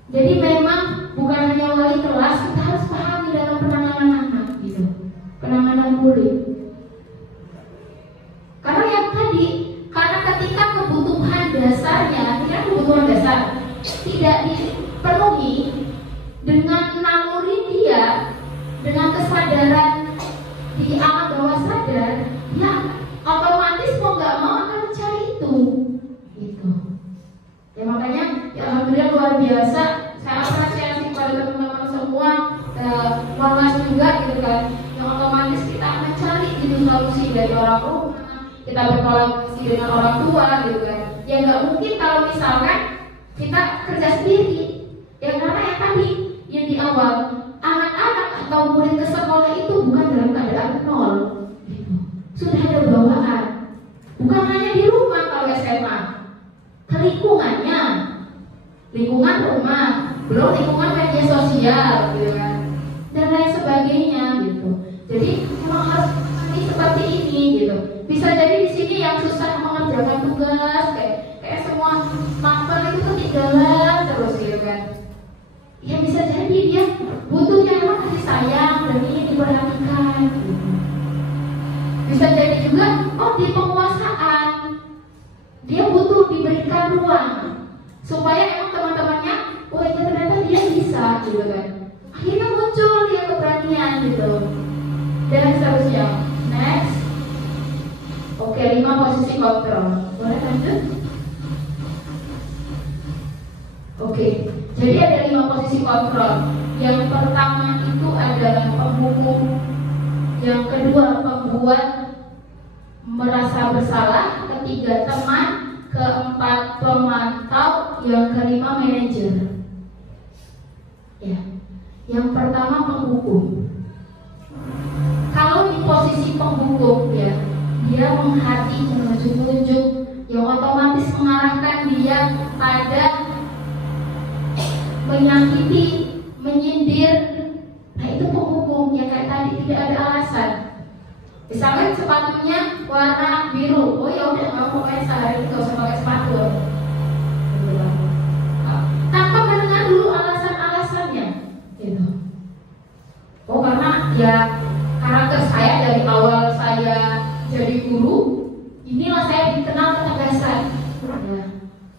Jadi memang bukan hanya wali kelas, kita harus pahami dalam penanganan anak gitu, penanganan murid. Karena yang tadi, karena ketika kebutuhan dasarnya, kebutuhan dasar tidak dipenuhi dengan naluri dia, dengan kesadaran di alam bawah sadar, ya otomatis mau nggak mau akan mencari itu, gitu. Ya makanya, ya alhamdulillah luar biasa. Saya apresiasi kepada teman-teman semua, walas juga gitu kan. Yang otomatis kita mencari itu solusi dari orang rumah, kita berkolaborasi dengan orang tua gitu kan. Ya nggak mungkin kalau misalkan kita kerja sendiri. Ya karena yang tadi yang di awal, anak-anak atau murid ke sekolah itu bukan dalam keadaan nol gitu. Sudah ada bawaan. Bukan hanya di rumah kalau SMA, ke lingkungannya, lingkungan rumah, belum lingkungan media sosial gitu kan, dan lain sebagainya gitu. Jadi memang harus seperti ini gitu. Bisa jadi di sini yang susah mengerjakan tugas kayak semua mampir itu ketinggalan terus gitu kan. Ya bisa jadi dia butuhnya memang kasih sayang dan ingin diperhatikan gitu. Bisa jadi juga, oh di penguasaan dia butuh diberikan ruang supaya emang teman-temannya, oh ya ternyata dia bisa gitu kan. Akhirnya muncul dia keberanian gitu. Dan seterusnya. Next. Oke, 5 posisi kontrol. Boleh lanjut? Oke, jadi ada 5 posisi kontrol. Yang pertama itu adalah penghukum, yang kedua pembuat merasa bersalah, ketiga teman, keempat pemantau, yang kelima manajer. Ya, yang pertama penghukum. Kalau di posisi penghukum ya, dia menghati, menunjuk-nunjuk, yang otomatis mengarahkan dia pada menyakiti, menyindir. Nah itu penghukum yang kayak tadi, tidak ada alasan. Misalkan sepatunya warna biru, oh ya udah nggak mau main sehari nggak usah pakai sepatu. Tanpa mendengar dulu alasan-alasannya, gitu. Oh karena ya karakter saya dari awal saya jadi guru, inilah saya dikenal ketegasan. Ya.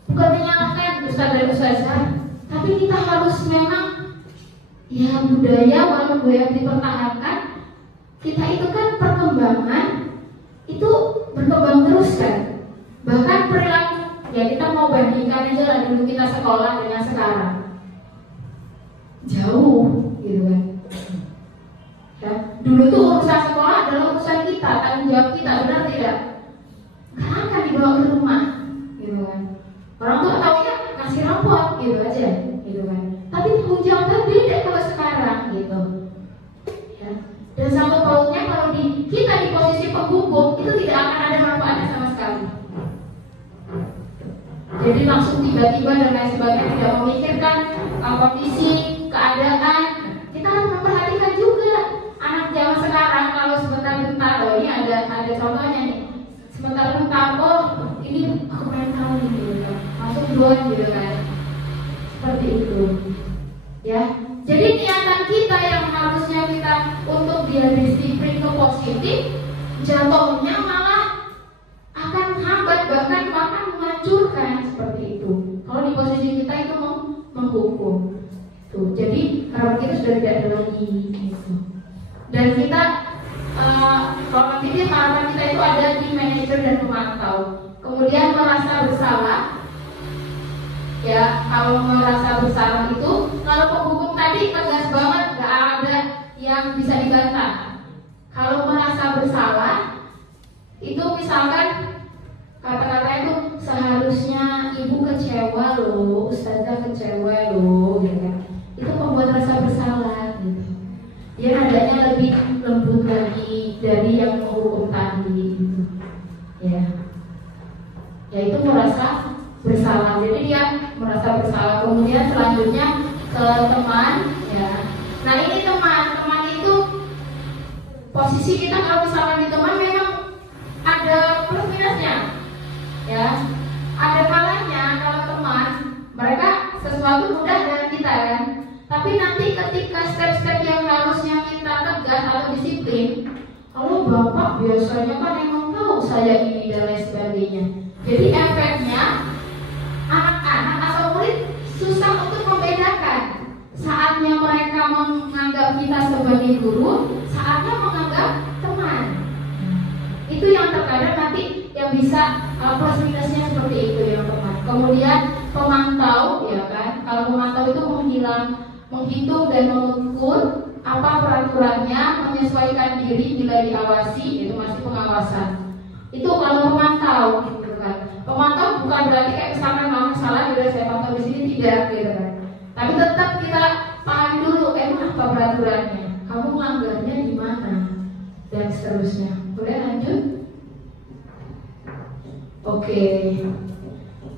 Bukan menyalahkan ustaz dan ustazah, tapi kita harus memang ya budaya walaupun budaya dipertahankan. Kita itu kan perkembangan itu berkembang terus kan. Bahkan perilaku ya kita mau bandingkan aja lah dulu kita sekolah dengan sekarang. Jauh gitu kan. Ya, dulu tuh urusan sekolah adalah urusan kita, tanggung jawab kita, benar tidak? Gak akan dibawa ke rumah, gitu kan? Orang tuh taunya kasih rapot, gitu aja, gitu kan? Tapi tanggung jawabnya beda kalau sekarang, gitu. Ya. Dan sangkut pautnya kalau kita di posisi penghukum itu tidak akan ada manfaatnya sama sekali. Jadi langsung tiba-tiba dan lain sebagainya, tidak memikirkan kondisi, keadaan. Kita harus memperhatikan juga. Anak zaman sekarang kalau sebentar-bentar, oh ini ada contohnya nih, sebentar-bentar, oh ini aku pengen tahu nih, gitu kan, masuk duluan gitu kan, seperti itu, ya. Jadi niatan kita yang harusnya kita untuk dia disiplin ke positif, jatuhnya malah akan hambat bahkan menghancurkan seperti itu. Kalau di posisi kita itu menghukum, tuh. Jadi harapan kita sudah tidak ada lagi. Gitu. Dan kita kalau nanti harapan kita itu ada di manajer dan pemantau. Kemudian merasa bersalah. Ya, kalau merasa bersalah itu, kalau penghukum tadi tegas banget, gak ada yang bisa dibantah. Kalau merasa bersalah, itu misalkan kata-katanya itu seharusnya ibu kecewa loh, ustazah kecewa loh, gitu kan. Itu membuat rasa bersalah. Gitu. Dia nadanya lebih lembut lagi dari yang menghukum tadi gitu. Ya itu merasa bersalah. Jadi dia merasa bersalah. Kemudian selanjutnya ke teman ya. Nah ini teman itu posisi kita kalau misalkan di teman memang ada plus minusnya ya. Ada kalanya kalau teman mereka sesuatu mudah dengan kita kan. Tapi nanti ketika step-step yang harusnya kita tegas atau disiplin, kalau bapak biasanya kan emang tahu saya ini dan lain sebagainya. Jadi efeknya anak-anak atau murid susah untuk membedakan saatnya mereka menganggap kita sebagai guru, saatnya menganggap teman. Itu yang terkadang nanti yang bisa plus minusnya seperti itu ya teman. Kemudian pemantau ya kan, kalau pemantau itu menghitung dan mengukur apa peraturannya, menyesuaikan diri bila diawasi, itu masih pengawasan. Itu kalau pemantau, gitu kan. Pemantau bukan berarti kayak misalkan mau salah, udah saya pantau di sini tidak, gitu kan. Tapi tetap kita pahami dulu, emang apa peraturannya, kamu melanggarnya di mana, dan seterusnya. Boleh lanjut? Oke.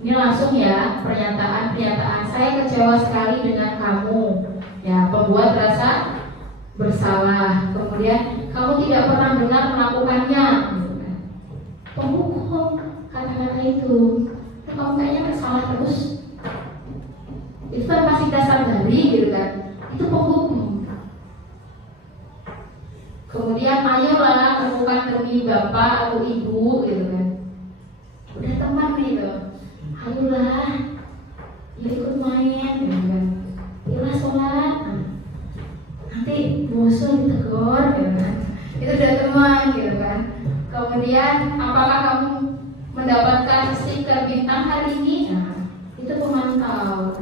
Ini langsung ya pernyataan saya kecewa sekali dengan kamu. Ya, pembuat rasa bersalah. Kemudian kamu tidak pernah benar melakukannya. Penghukum kata-kata itu. Kamu kayaknya salah terus. Itu kan masih dasar dari gitu kan. Itu penghukum. Kemudian ayolah lakukan demi menghakimi bapak atau ibu gitu kan. Udah teman nih tuh, ayolah, ya ikut main gitu kan. Ayolah sholat, nanti bosan ditegur gitu kan. Itu udah teman gitu kan. Kemudian apakah kamu mendapatkan stiker bintang hari ini? Nah, itu pemantau.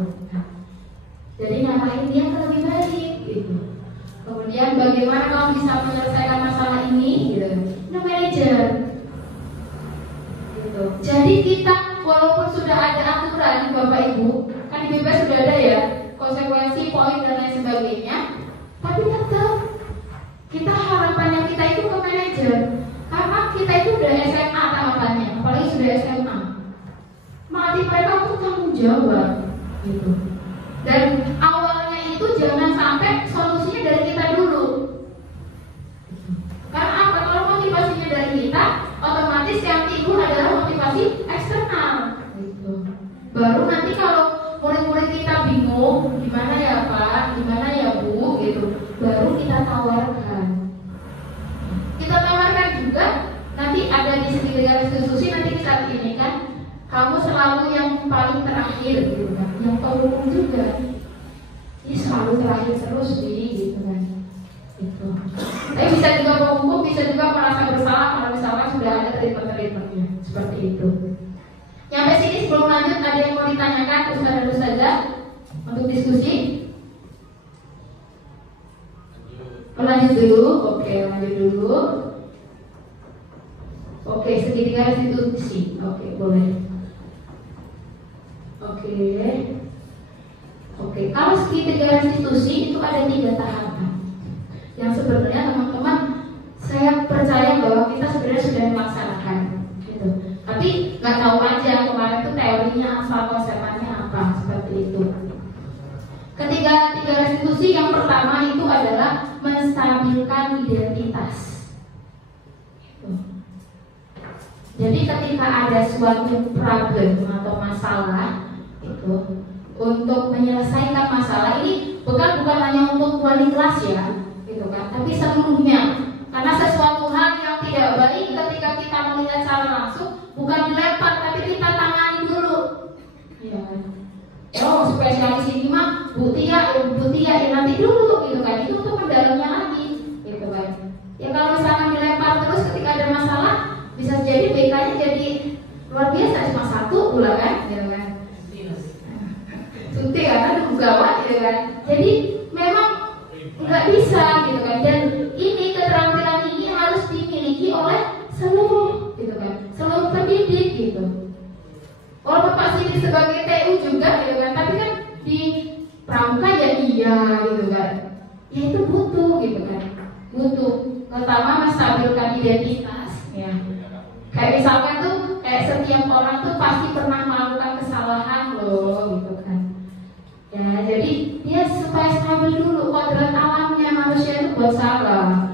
Jadi ngapain dia kan lebih baik gitu. Kemudian bagaimana kamu bisa menyelesaikan masalah ini gitu. Itu manajer gitu. Jadi kita walaupun sudah ada aturan Bapak Ibu, kan di BPS sudah ada ya konsekuensi, poin dan lain sebagainya, tapi tetap kita harapannya kita itu ke manajer. Karena kita itu udah SMA tahapannya, apalagi sudah SMA. Mati mereka untuk tanggung jawab gitu. Dan awalnya itu jangan sampai solusinya dari kita dulu. Karena apa? Kalau motivasinya dari kita, otomatis yang timbul adalah motivasi eksternal gitu. Baru nanti kalau murid-murid kita bingung, gimana ya Pak, gimana ya Bu gitu, baru kita tawarkan. Kita tawarkan juga, nanti ada di segitiga institusi, nanti saat ini kan kamu selalu yang paling terakhir gitu kan, yang terhukum juga. Ini selalu terakhir terus gitu kan. Gitu. Tapi bisa juga menghukum, bisa juga merasa bersalah kalau misalkan sudah ada treatment-treatmentnya seperti itu. Sampai sini sebelum lanjut ada yang mau ditanyakan Ustaz dan Ustazah untuk diskusi? Lanjut dulu, oke lanjut dulu. Oke, segitiga institusi, oke boleh. Oke, kalau segitiga institusi itu ada 3 tahapan. Yang sebenarnya teman-teman, saya percaya bahwa kita sebenarnya sudah melaksanakan, gitu. Tapi nggak tahu aja kemarin itu teorinya apa, konsepnya apa, seperti itu. Ketiga institusi yang pertama itu adalah menstabilkan identitas. Jadi ketika ada suatu problem atau masalah itu, untuk menyelesaikan masalah ini bukan hanya untuk wali kelas ya, gitu kan, tapi seluruhnya. Karena sesuatu hal yang tidak baik ketika kita melihat secara langsung bukan dilempar, tapi kita tangani dulu. Ya kan? Oh, spesialis ini mah Bu Tia nanti dulu gitu kan. Itu untuk mendalamnya lagi, gitu kan. Ya kalau misalkan dilempar terus ketika ada masalah, bisa jadi BK-nya jadi luar biasa, cuma 1 pula kan, gitu kan. Suntik karena gawat gitu kan. Jadi memang nggak bisa gitu kan. Dan ini keterampilan ini harus dimiliki oleh seluruh gitu kan, seluruh pendidik gitu. Walaupun Pak Sidi sebagai TU juga gitu kan, tapi kan di pramuka ya iya gitu kan. Ya itu butuh gitu kan. Butuh pertama menstabilkan identitas ya. Kayak misalkan tuh kayak setiap orang tuh pasti pernah melakukan kesalahan loh gitu kan. Ya, jadi dia supaya stabil dulu kodrat alamnya manusia itu buat salah.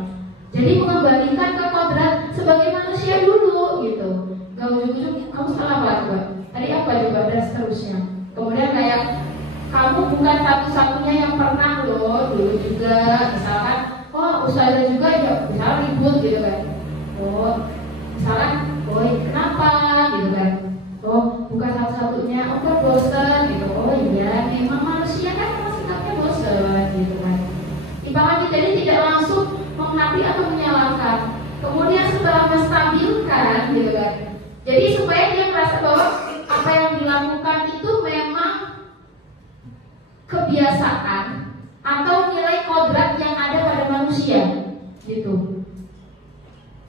Jadi mengembalikan ke kodrat sebagai manusia dulu gitu. Gak ujung-ujung kamu salah apa coba? Tadi apa juga dan seterusnya. Kemudian kayak kamu bukan satu-satunya yang pernah loh dulu juga. Misalkan, oh ustazah juga ya bisa ribut gitu kan. Oh, misalkan, oh kenapa gitu kan. Oh, bukan satu-satunya, oh kan bosan gitu. Oh iya, memang manusia kan memang sikapnya bosan gitu kan. Dipahami, jadi tidak langsung mengenapi atau menyalahkan. Kemudian setelah menstabilkan gitu kan. Jadi supaya dia merasa bahwa apa yang dilakukan itu memang kebiasaan atau nilai kodrat yang ada pada manusia gitu.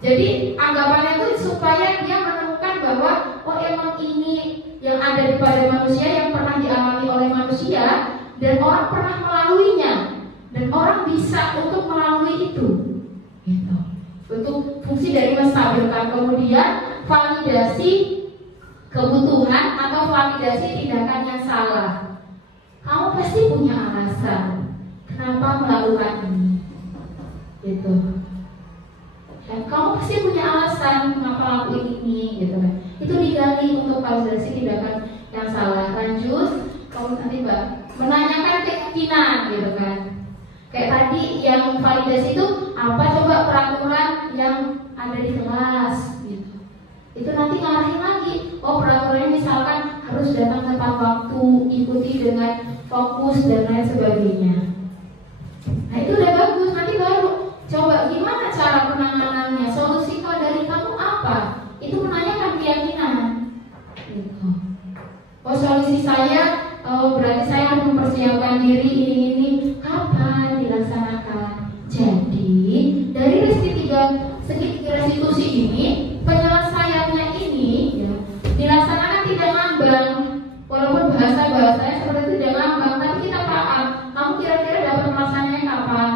Jadi anggapannya itu supaya dia menemukan bahwa oh emang ini yang ada pada manusia yang pernah dialami oleh manusia dan orang pernah melaluinya dan orang bisa untuk melalui itu gitu. Untuk fungsi dari menstabilkan. Kemudian validasi kebutuhan atau validasi tindakan yang salah. Kamu pasti punya alasan kenapa melakukan ini gitu. Dan kamu pasti punya alasan mengapa lakuin ini gitu kan. Itu digali untuk validasi tindakan yang salah. Lanjut, kamu nanti Mbak menanyakan keyakinan gitu kan. Kayak tadi yang validasi itu apa coba peraturan yang ada di kelas gitu. Itu nanti ngarahin lagi, oh peraturannya misalkan harus datang tepat waktu, ikuti dengan fokus dan lain sebagainya. Nah itu udah bagus, nanti baru coba gimana cara penanganannya, solusi kalau dari kamu apa? Itu menanyakan keyakinan gitu. Oh solusi saya, oh berarti saya harus mempersiapkan diri ini kapan dilaksanakan. Jadi dari segi restitusi ini, penyelesaiannya ini ya, dilaksanakan tidak ngambang. Walaupun bahasanya seperti itu tidak ngambang, tapi kita paham kamu kira-kira dapat melaksanakannya kapan,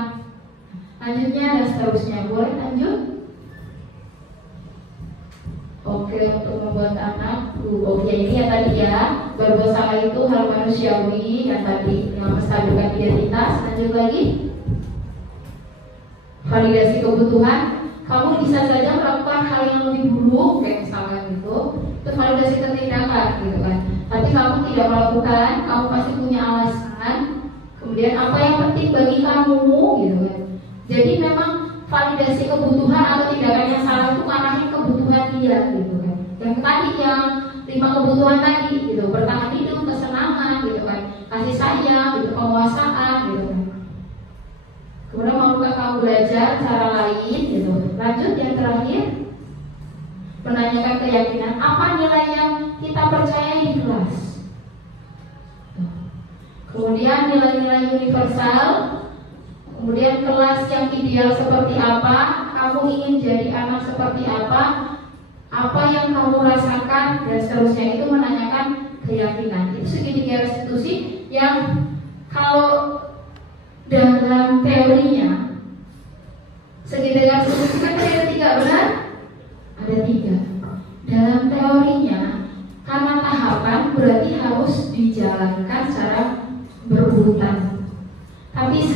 lanjutnya dan seterusnya. Boleh lanjut? Oke, untuk membuat anak. Oke, ini yang tadi ya, berbuat salah itu hal manusiawi yang tadi yang menstabilkan identitas. Lanjut lagi, validasi kebutuhan. Kamu bisa saja melakukan hal yang lebih buruk, kayak misalkan gitu, itu validasi ketindakan gitu kan. Tapi kamu tidak melakukan, kamu pasti punya alasan. Kemudian apa yang penting bagi kamu gitu kan. Jadi memang validasi kebutuhan atau tindakan yang salah itu arahnya kebutuhan dia gitu kan. Yang tadi yang 5 kebutuhan tadi gitu, bertahan hidup, kesenangan gitu kan, kasih sayang gitu, penguasaan gitu kan. Kemudian maukah kamu belajar cara lain gitu. Lanjut yang terakhir, menanyakan keyakinan, apa nilai yang kita percaya di kelas. Kemudian nilai-nilai universal. Kemudian kelas yang ideal seperti apa, kamu ingin jadi anak seperti apa yang kamu rasakan, dan seterusnya. Itu menanyakan keyakinan. Itu segitiga restitusi yang kalau dalam teorinya segitiga restitusi kan ada 3, benar? Ada 3. Dalam teorinya karena tahapan berarti harus dijalankan secara berurutan. Tapi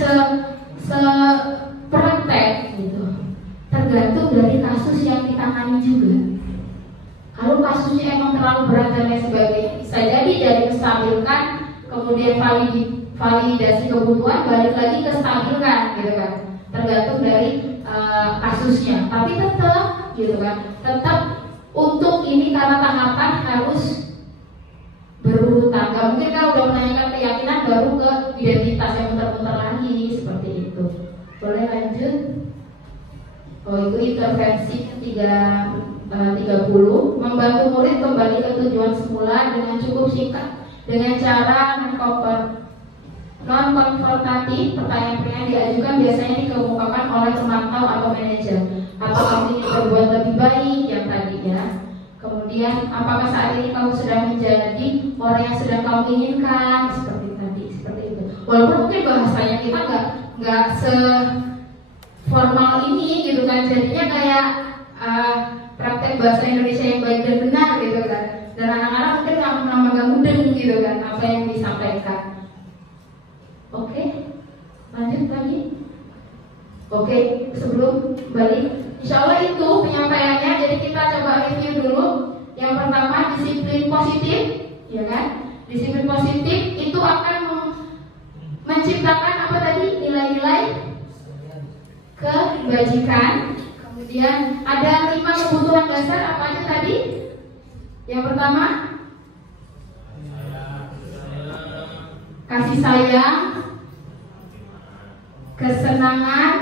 praktek gitu, tergantung dari kasus yang ditangani juga. Kalau kasusnya emang terlalu berat dan lain sebagainya, bisa jadi dari kestabilkan, kemudian validasi kebutuhan, balik lagi kestabilkan gitu kan. Tergantung dari kasusnya. Tapi tetap gitu kan, tetap untuk ini karena tahapan harus berurutan. Gak mungkin kan udah menanyakan keyakinan baru ke identitas yang muter-muter lagi seperti itu. Boleh lanjut? Oh itu intervensi 30. Membantu murid kembali ke tujuan semula dengan cukup singkat, dengan cara non-konfrontatif. Pertanyaan-pertanyaan diajukan biasanya dikemukakan oleh pemantau atau manajer. Apa kamu ingin berbuat lebih baik yang tadi ya. Kemudian apakah saat ini kamu sudah menjadi orang yang sudah kamu inginkan, seperti tadi, seperti itu. Walaupun mungkin bahasanya kita nggak seformal ini gitu kan, jadinya kayak praktek bahasa Indonesia yang baik dan benar gitu kan. Dan anak-anak mungkin nggak mudeng gitu kan apa yang disampaikan. Oke, lanjut lagi. Oke, sebelum balik, insya Allah itu penyampaiannya. Jadi kita coba review dulu. Yang pertama disiplin positif, ya kan? Disiplin positif itu akan menciptakan apa tadi? Nilai-nilai kebajikan. Kemudian ada 5 kebutuhan dasar, apa aja tadi? Yang pertama kasih sayang, kesenangan,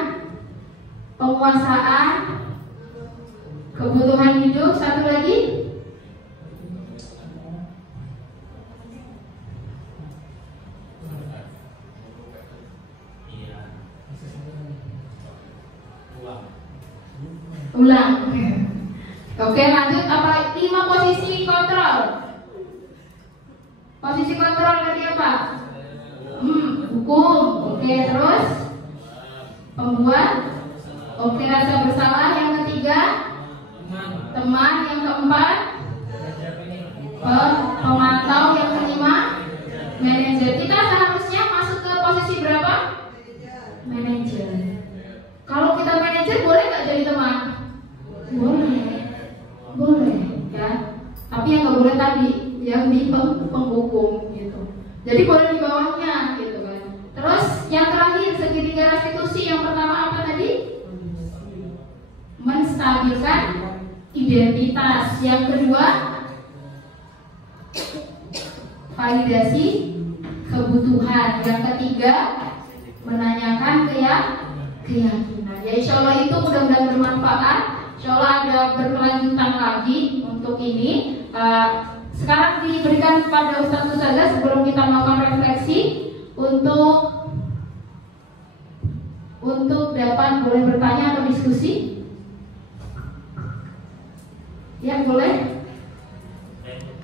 penguasaan, kebutuhan hidup. Satu lagi ulang. Oke, lanjut. Apa 5 posisi kontrol? Posisi kontrol tadi apa? Hukum. Oke, terus pembuat. Oke, rasa bersalah. Yang ketiga teman. Yang keempat pemantau. Yang kelima manajer. Kita seharusnya masuk ke posisi berapa? Manajer. Kalau kita manajer boleh nggak jadi teman? Boleh ya. Tapi yang nggak boleh tadi yang di penghukum gitu. Jadi boleh di bawahnya gitu kan. Terus yang terakhir segitiga restitusi, yang pertama apa tadi? menstabilkan identitas. Yang kedua, validasi kebutuhan. Yang ketiga, menanyakan keyakinan. Ya, insya Allah itu mudah-mudahan bermanfaat. Insya Allah ada berkelanjutan lagi untuk ini. Sekarang diberikan kepada Ustaz Ustazah sebelum kita melakukan refleksi untuk dapat boleh bertanya atau diskusi. Ya boleh.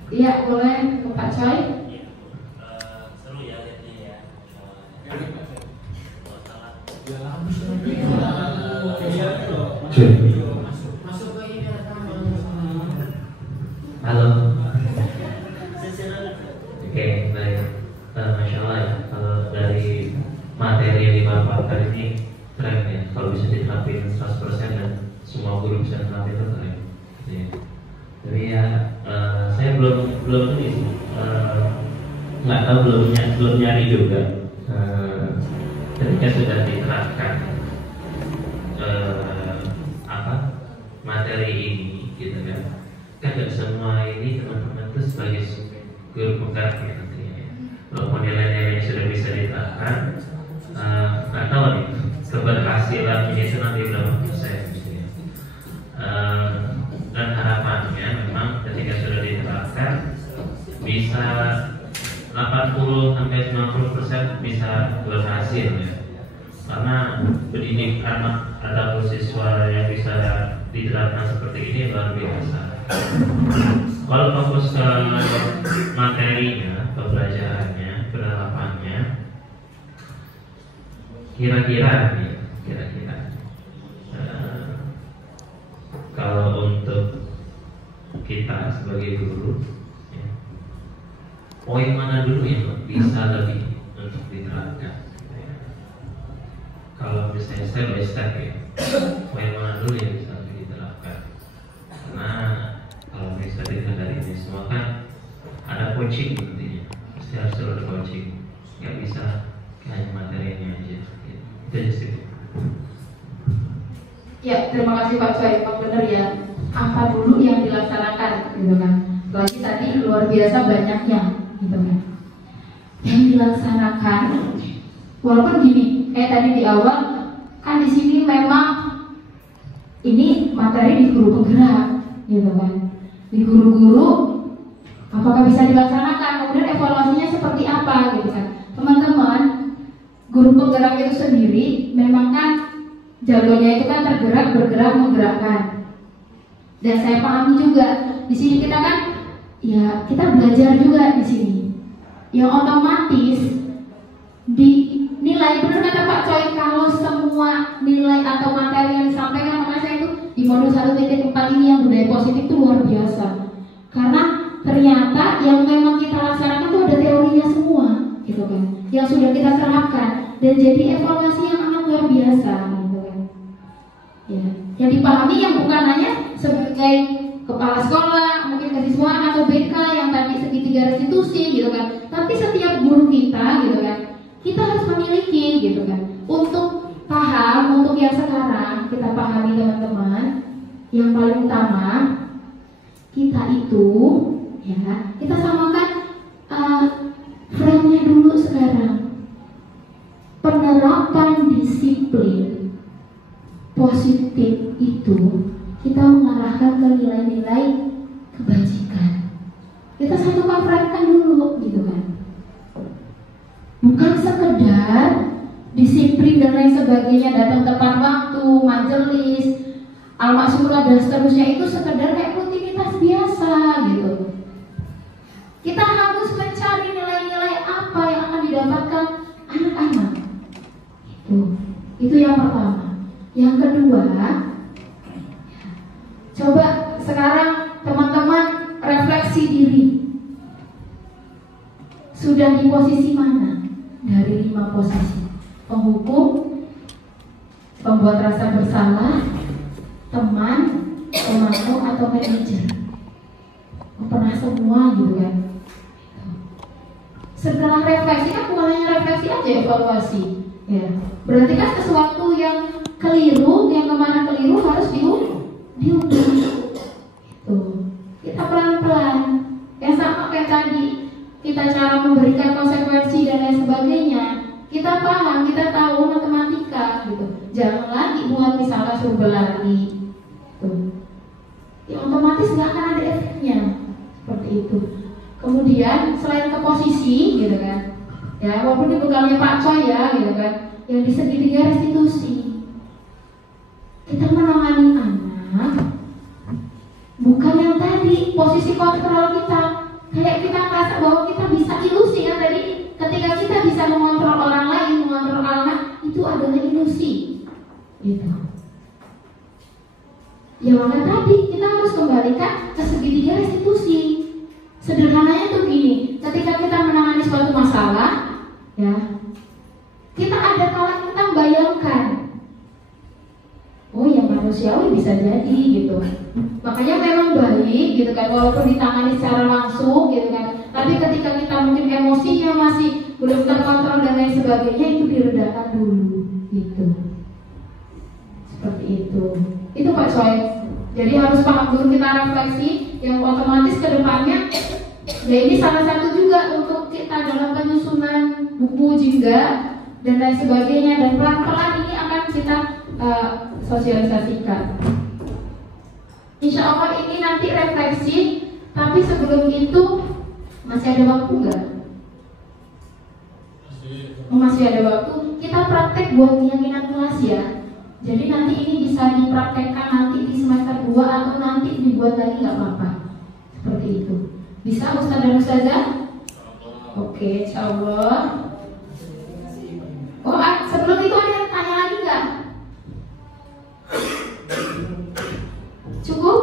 Iya boleh Pak Choi. Seru ya lihatnya ya. Halo. Oke, baik. Masya Allah ya. Kalau dari materi yang dipaparkan ini keren ya. Kalau bisa diterapin 100% dan semua guru bisa terapin itu keren. Ya. Tapi ya saya belum ini sih. Nggak tahu belum nyari juga. Ketika sudah diterapkan materi ini, gitu kan? Kan nggak semua ini teman-teman itu sebagai guru penggerak ya tentunya ya. Walaupun nilai-nilai sudah bisa diterapkan, nggak tahu nih keberhasilan ini itu nanti berapa persen gitu ya. Dan harapannya memang ketika sudah diterapkan bisa 80-90% bisa berhasil ya. Karena pendidik anak atau siswa yang bisa diterapkan seperti ini luar biasa. Kalau fokus ke materinya, pembelajarannya, penerapannya, kira-kira kalau untuk kita sebagai guru, ya, poin mana dulu yang bisa lebih untuk diterapkan? Kalau misalnya step by step ya, poin mana dulu yang bisa diterapkan? Karena kalau bisa dilihat dari ini semua kan ada coaching nantinya, pasti harus ada coaching, nggak bisa hanya materinya aja. Itu aja sih. Ya, terima kasih Pak Choi. Memang benar ya. Apa dulu yang dilaksanakan, gitu kan? Lagi tadi luar biasa banyaknya, gitu kan? Yang dilaksanakan, walaupun gini. Tadi di awal kan di sini memang ini materi di guru penggerak, gitu kan? Di guru-guru apakah bisa dilaksanakan? Kemudian evaluasinya seperti apa, gitu kan? Teman-teman, guru penggerak itu sendiri memang kan jagonya itu kan tergerak, bergerak, menggerakkan. Dan saya pahami juga di sini kita kan, ya kita belajar juga di sini. Yang otomatis di nilai, benar kata Pak Choi, kalau semua nilai atau materi yang disampaikan, makanya saya itu di modul 1.4 ini yang budaya positif itu luar biasa. Karena ternyata yang memang kita laksanakan itu ada teorinya semua, gitu kan, yang sudah kita terapkan dan jadi evaluasi yang amat luar biasa, gitu kan. Ya, yang dipahami yang bukan hanya sebagai kepala sekolah, mungkin kesiswaan atau BK yang tadi segitiga restitusi, gitu kan, tapi setiap guru kita, gitu kan, kita harus memiliki, gitu kan, untuk paham, untuk yang sekarang kita pahami teman-teman, yang paling utama kita itu, ya, kita samakan frame-nya dulu sekarang. Penerapan disiplin positif itu kita mengarahkan ke nilai-nilai kebajikan. Kita satukan frame-kan dulu, gitu kan. Bukan sekedar disiplin dan lain sebagainya, datang tepat waktu, majelis, al-maksurah dan seterusnya itu sekedar kayak rutinitas biasa, gitu. Kita harus mencari nilai-nilai apa yang akan didapatkan anak-anak. Itu yang pertama. Yang kedua, coba sekarang teman-teman refleksi diri. Sudah di posisi mana? Dari 5 posisi: penghukum, pembuat rasa bersalah, teman, pemantau, atau manajer. Pernah semua, gitu kan? Setelah refleksi kan bukan hanya refleksi aja, evaluasi. Ya, berarti kan sesuatu yang keliru, yang kemana keliru harus diubah. Tuh, kita pelan-pelan. Yang sama kayak tadi, kita cara memberikan konsekuensi dan lain sebagainya. Kita paham, kita tahu matematika gitu. Jangan lagi buat misalnya suruh berlari. Tuh. Ya otomatis nggak akan ada efeknya. Seperti itu. Kemudian selain ke posisi gitu kan. Ya, walaupun di bekalnya Pak Coy ya gitu kan. Yang di segitiga restitusi. Kita menangani anak bukan yang tadi posisi kontrol kita. Kayak kita merasa bahwa kita bisa ilusi ya tadi. Ketika kita bisa mengontrol orang lain, mengontrol anak, itu adalah ilusi. Gitu. Ya maka tadi kita harus kembalikan ke segitiga restitusi. Sederhananya tuh gini, ketika kita menangani suatu masalah, ya, kita ada kalanya kita bayangkan, oh yang manusiawi bisa jadi gitu. Makanya memang baik gitu kan, walaupun ditangani secara langsung gitu kan. Tapi ketika kita mungkin emosinya masih belum terkontrol dan lain sebagainya, itu diredakan dulu gitu. Seperti itu. Itu Pak Coy. Jadi harus paham dulu kita refleksi yang otomatis ke depannya. Ya ini salah satu juga untuk kita dalam penyusunan buku jingga dan lain sebagainya, dan pelan-pelan ini akan kita sosialisasikan. Insya Allah ini nanti refleksi, tapi sebelum itu masih ada waktu nggak? Masih ada waktu. Kita praktek buat keyakinan kelas ya. Jadi nanti ini bisa dipraktekkan nanti di semester 2 atau nanti dibuat lagi nggak apa-apa. Seperti itu. Bisa Ustaz dan Ustazah? Oke, insya Allah. Oh, sebelum itu ada yang tanya lagi nggak? Cukup?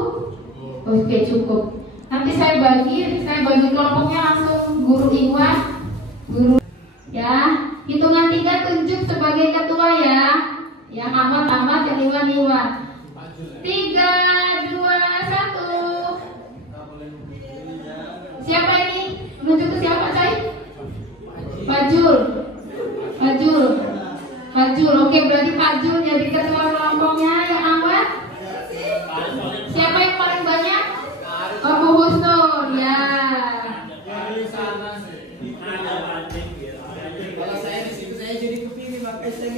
Oke, cukup. Nanti saya bagi kelompoknya langsung guru Iwan, guru ya. Hitungan 3 tunjuk sebagai ketua ya. Yang amat-amat yang Iwan. 3, 2, 1. Siapa ini? Menunjuk ke siapa, Cai? Fajul. Oke, berarti Fajul jadi ketua kelompoknya. Yang amat? Siapa yang paling banyak? Oh, Bu Husnul, ya.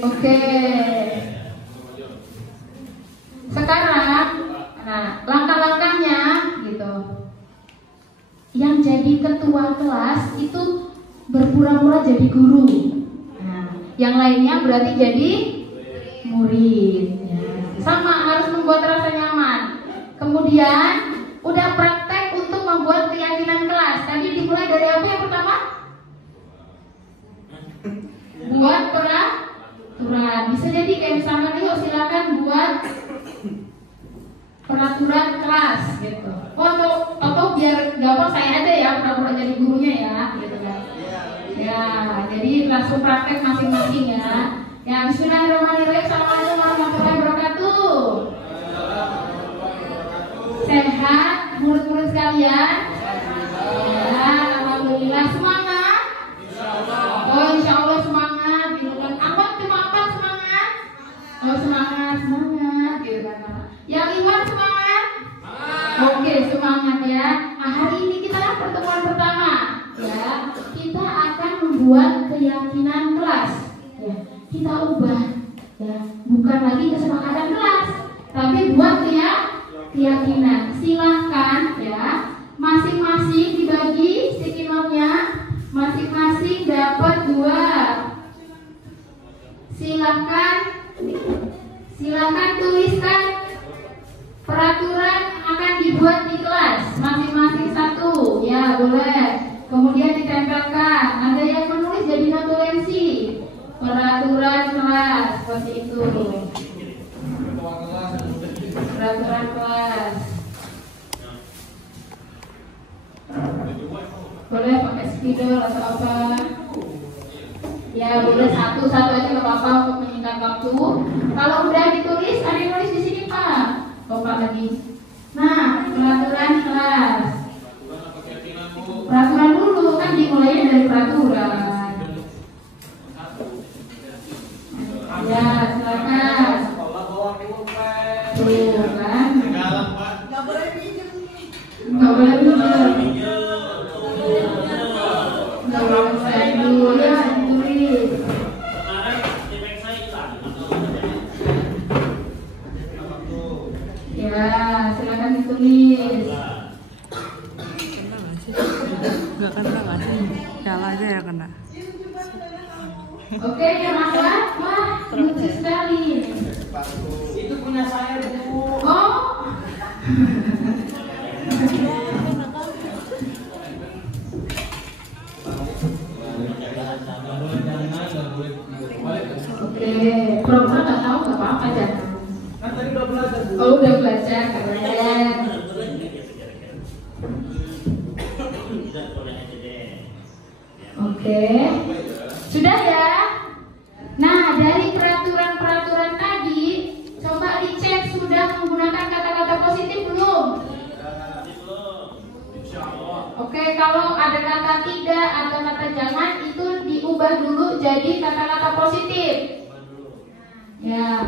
Oke. Sekarang, nah langkah-langkahnya gitu. Yang jadi ketua kelas itu berpura-pura jadi guru. Nah, yang lainnya berarti jadi murid. Ya. Sama harus membuat rasa nyaman. Kemudian udah praktek untuk membuat keyakinan kelas. Tadi dimulai dari apa yang pertama? Buat peraturan. Bisa jadi kayak misalnya nih, silakan buat peraturan kelas gitu. Atau biar gampang saya aja ya pura-pura jadi gurunya ya, gitu kan. Ya, jadi langsung praktek masing-masing ya. Ya, bismillahirrahmanirrahim. Assalamualaikum warahmatullahi wabarakatuh. Sehat, murid-murid sekalian. Ya, alhamdulillah. Semangat. Oh, insya Allah semangat. Gitu kan. Apa cuma apa semangat? Oh, semangat gitu kan. Yang Iwan semangat? Oke, semangat ya. Nah, hari ini kita pertemuan pertama ya. Kita akan membuat keyakinan kelas ya. Kita ubah ya. Bukan lagi kesepakatan kelas, tapi buat keyakinan. Silahkan ya. Masing-masing dibagi stikimatnya. Masing-masing dapat 2. Silahkan tuliskan peraturan akan dibuat di kelas, masing-masing 1 ya, boleh. Kemudian ditempelkan. Ada yang menulis jadi notulensi peraturan kelas, seperti itu. Peraturan kelas boleh pakai spidol atau apa ya, boleh satu aja nggak apa-apa untuk menyingkat waktu. Kalau udah ditulis, ada yang nulis di sini Pak. Pak lagi. Nah, peraturan kelas. Peraturan dulu kan dimulainya dari peraturan. Ya, silakan. Tuh kan. Nggak boleh lucu. Nggak boleh saya dulu ya, tulis. Sekarang defek saya hilang. Ya, silakan ditulis. Nggak kena nggak sih? Nyala aja ya kena. Oke, yang masalah, wah, lucu sekali. Itu punya saya, Bu. Oh, oke, program nggak tahu nggak apa-apa jangan. Kan tadi udah belajar, Bu. Oh, udah belajar, keren. Tidak boleh aja deh. Oke, sudah ya. Nah, dari peraturan-peraturan tadi, coba dicek sudah menggunakan kata-kata positif belum? Oke, kalau ada kata tidak atau kata jangan itu diubah dulu jadi kata-kata positif. Ya.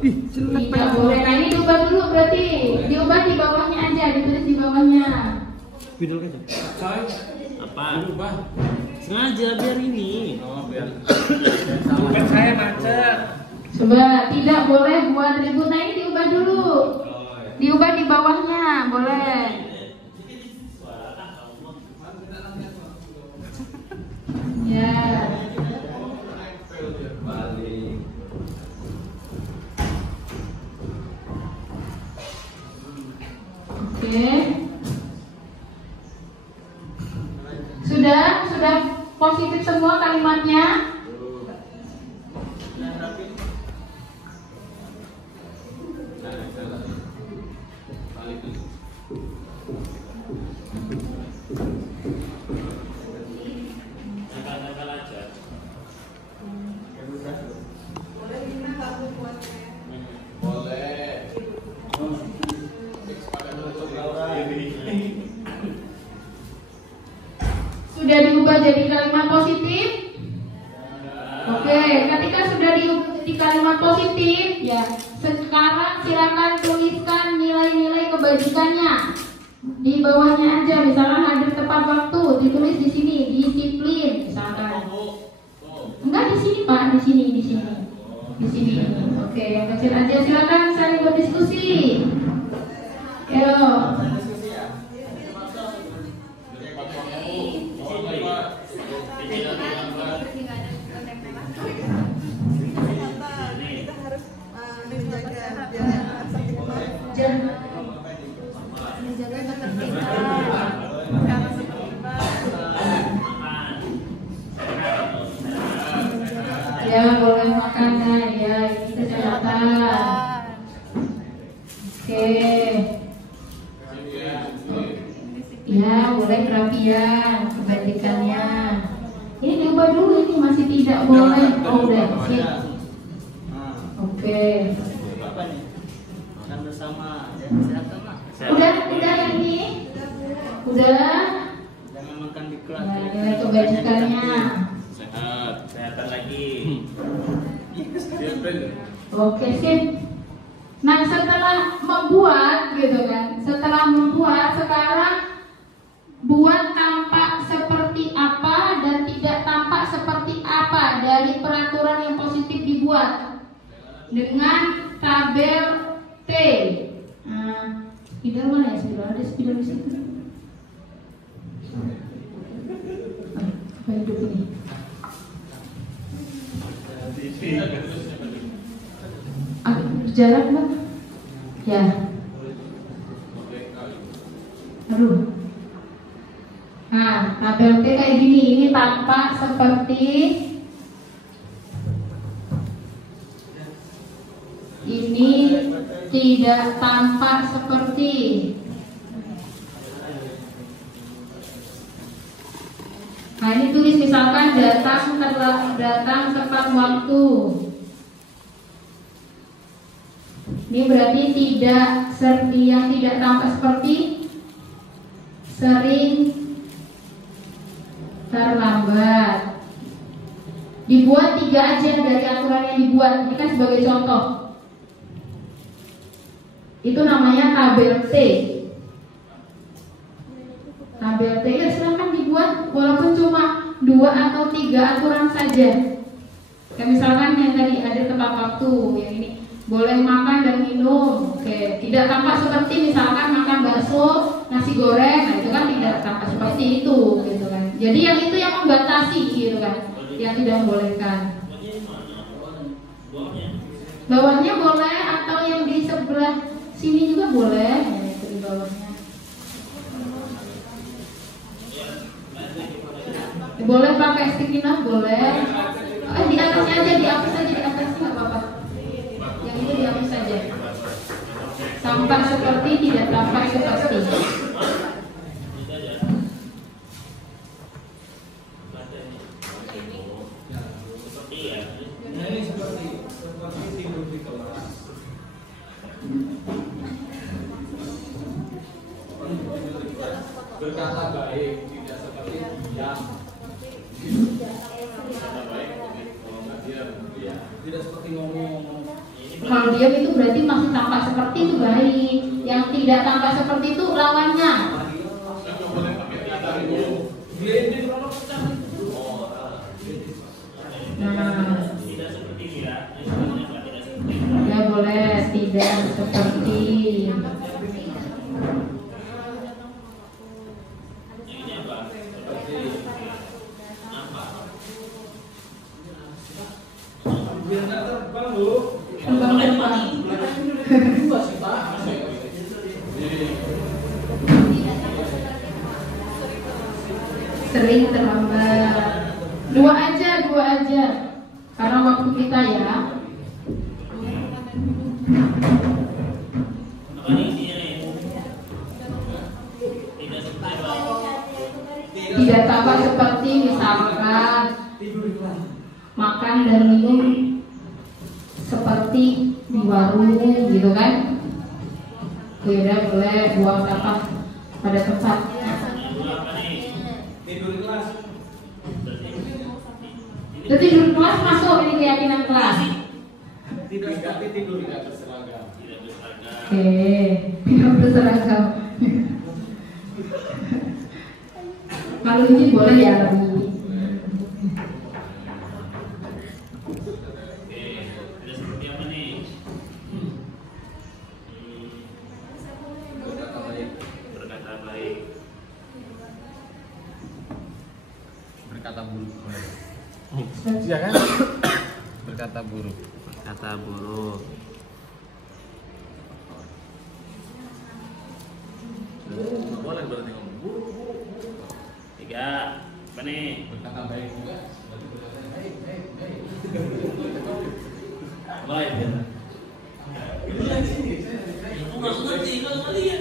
Tidak boleh. Nah, ini diubah dulu berarti. Diubah di bawahnya aja, ditulis di bawahnya. Apa? Sengaja biar ini. Kan saya macet. Coba tidak boleh buat ribut. Nah, ini diubah dulu. Diubah di bawahnya, boleh. Ya. Oke. Sudah positif semua kalimatnya? Nakal-nakal aja. Sudah diubah jadi kalimat positif? Oke, ketika sudah diubah jadi kalimat positif, ya sekarang silakan tuliskan nilai-nilai kebajikannya di bawahnya aja. Misalnya hadir tepat waktu, ditulis di sini, disiplin, misalkan. Enggak di sini Pak, di sini. Di sini. Oke, yang kecil aja silakan saling berdiskusi. Ayo. Ya boleh makanan ya, ini kesehatan. Oke. Ya boleh kerapian, kebajikannya. Ini diubah dulu, ini masih tidak boleh. Oh udah sip. Oke. Apa nih? Makan bersama, ya kesehatan lah. Udah ini. Udah. Jangan makan di kelas. Nah, nilai kebajikannya. Kesehatan lagi. Oke sip. Nah setelah membuat gitu kan, sekarang buat tampak seperti apa dan tidak tampak seperti apa dari peraturan yang positif dibuat dengan tabel T. Nah, spidol mana ya spidol? Ada spidol di situ. Apa hidup ini? Jarak Mbak? Ya. Aduh. Nah, tabel T kayak gini. Ini tampak seperti ini, tidak tampak seperti. Nah, ini tulis misalkan datang tepat waktu. Ini berarti yang tidak tampak seperti sering terlambat. Dibuat 3 aja dari aturan yang dibuat. Ini kan sebagai contoh. Itu namanya tabel T. Tabel T ya silahkan dibuat walaupun cuma 2 atau 3 aturan saja. Kayak misalkan yang tadi ada tepat waktu, yang ini boleh makan dan minum. Oke, tidak tampak seperti misalkan makan bakso, nasi goreng, nah itu kan tidak tampak seperti itu, gitu kan. Jadi yang itu yang membatasi, gitu kan, yang tidak membolehkan. Bawahnya boleh atau yang di sebelah sini juga boleh, ya, itu di bawahnya. Boleh pakai sticky note, boleh. Di atasnya aja, dihapus aja di atasnya nggak apa-apa. Yang itu dihapus saja. Tampak seperti, tidak tampak seperti. Ini seperti tidur di kelas. Berkata baik, tidak seperti diam. Berkata baik, kalau nggak diam, ya. Tidak seperti ngomong. Kalau diam itu berarti masih tampak seperti itu baik. Yang tidak tampak seperti itu lawannya. Nah, ya boleh tidak seperti. Sering terlambat. Dua aja. Karena waktu kita ya. Tidak tampak seperti misalkan makan dan minum seperti di warung gitu kan. Beda boleh buang sampah pada tempatnya. Tidur di kelas. Jadi tidur di kelas masuk ini keyakinan kelas. Tidak tapi tidur tidak berseragam. Oke, tidak berseragam. Kalau ini boleh ya lebih. Berkata buruk. Iya kan? Berkata buruk. Kata buruk. Boleh berarti ngomong buruk. 3. Apa nih? Berkata baik juga. Berarti berkata baik. Baik. Itu yang sini. Aku nggak ngerti kalau kalian.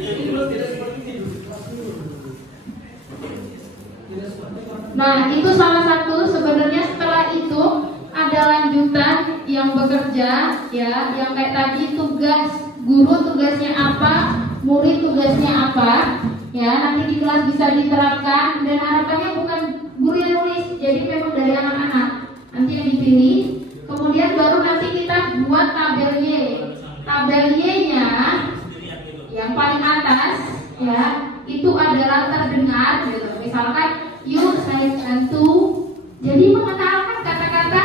Nah, itu salah satu. Sebenarnya setelah itu ada lanjutan yang bekerja ya, yang kayak tadi tugas guru tugasnya apa, murid tugasnya apa ya, nanti di kelas bisa diterapkan dan harapannya bukan guru yang nulis, jadi memang dari anak-anak nanti yang dipilih, kemudian baru nanti kita buat tabel Y. Tabel Y-nya yang paling atas ya, itu adalah terdengar gitu. Misalkan yuk saya bantu, jadi mengenalkan kata-kata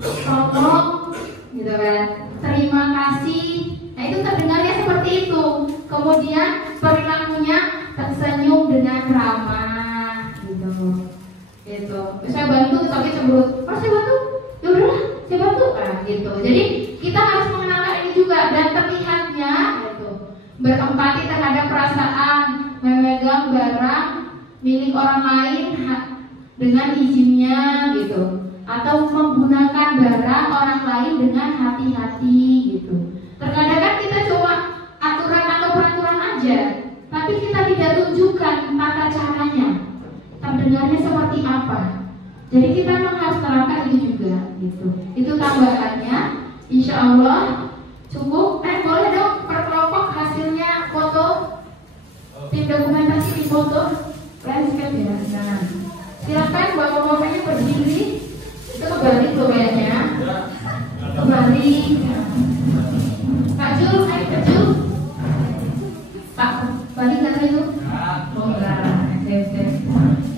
tolong gitu kan, terima kasih. Nah itu terdengarnya seperti itu. Kemudian perilakunya tersenyum dengan ramah gitu. Gitu. Saya bantu tapi cemberut. Oh saya bantu, ya udahlah saya bantu. Nah gitu. Jadi kita harus mengenalkan ini juga dan terlihatnya gitu. Berempati terhadap perasaan, memegang barang milik orang lain dengan izinnya gitu, atau menggunakan barang orang lain dengan hati-hati gitu. Terkadang kan kita cuma aturan atau peraturan aja, tapi kita tidak tunjukkan tata caranya, terdengarnya seperti apa. Jadi kita memang harus terapkan itu juga gitu. Itu tambahannya, insya Allah cukup. Boleh dong per kelompok hasilnya foto, tim dokumentasi di foto. Landscape ya, jangan. Silakan bapak-bapaknya berdiri. Itu kebalik kayaknya. Kebalik. Kak Jul, ayo Kak Jul. Pak balik nggak itu? Oh enggak, ya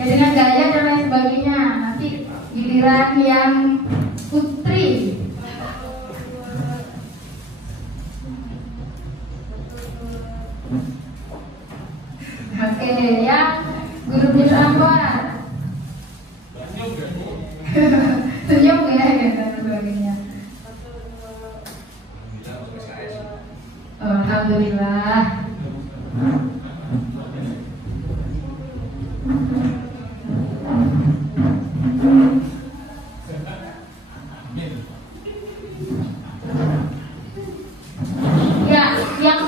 dengan gaya dan lain sebagainya. Nanti giliran yang putri. Oke, yang guru biru Anwar. Senyum ya, dan sebagainya. Alhamdulillah. Ya, yang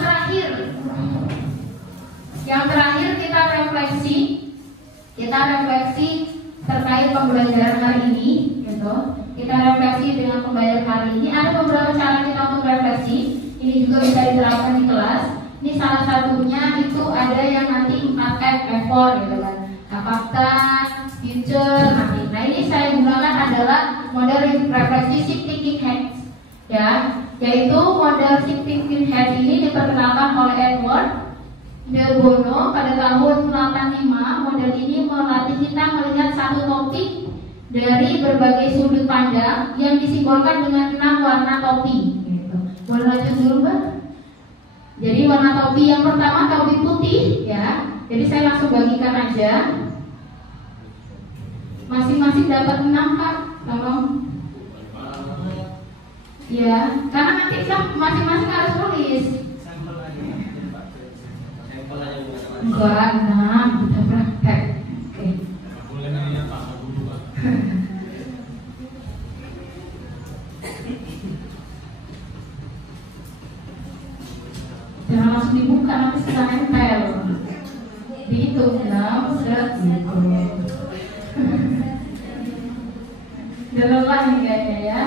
terakhir kita refleksi terkait pembelajaran hari ini, gitu. Kita refleksi dengan pembelajaran hari ini. Ada beberapa cara kita untuk refleksi. Ini juga bisa diterapkan di kelas. Ini salah satunya itu ada yang nanti 4F, effort, gitu kan. Apakah future nanti. Nah ini saya gunakan adalah model refleksi shift thinking heads, ya, yaitu model shift thinking heads ini diperkenalkan oleh Edward de Bono pada tahun 85. Model ini melatih kita melihat satu topik dari berbagai sudut pandang yang disimbolkan dengan 6 warna topi. Gitu. Boleh lanjut dulu, Mbak? Jadi warna topi yang pertama topi putih, ya. Jadi saya langsung bagikan aja. Masing-masing dapat 6, Pak. Tolong. Ya, karena nanti masing-masing harus tulis. Enggak, kita praktek. Oke. Jangan langsung dibuka, nanti susah nempel. Dihitung 6, set, gitu. Udah lelah nih kayaknya ya.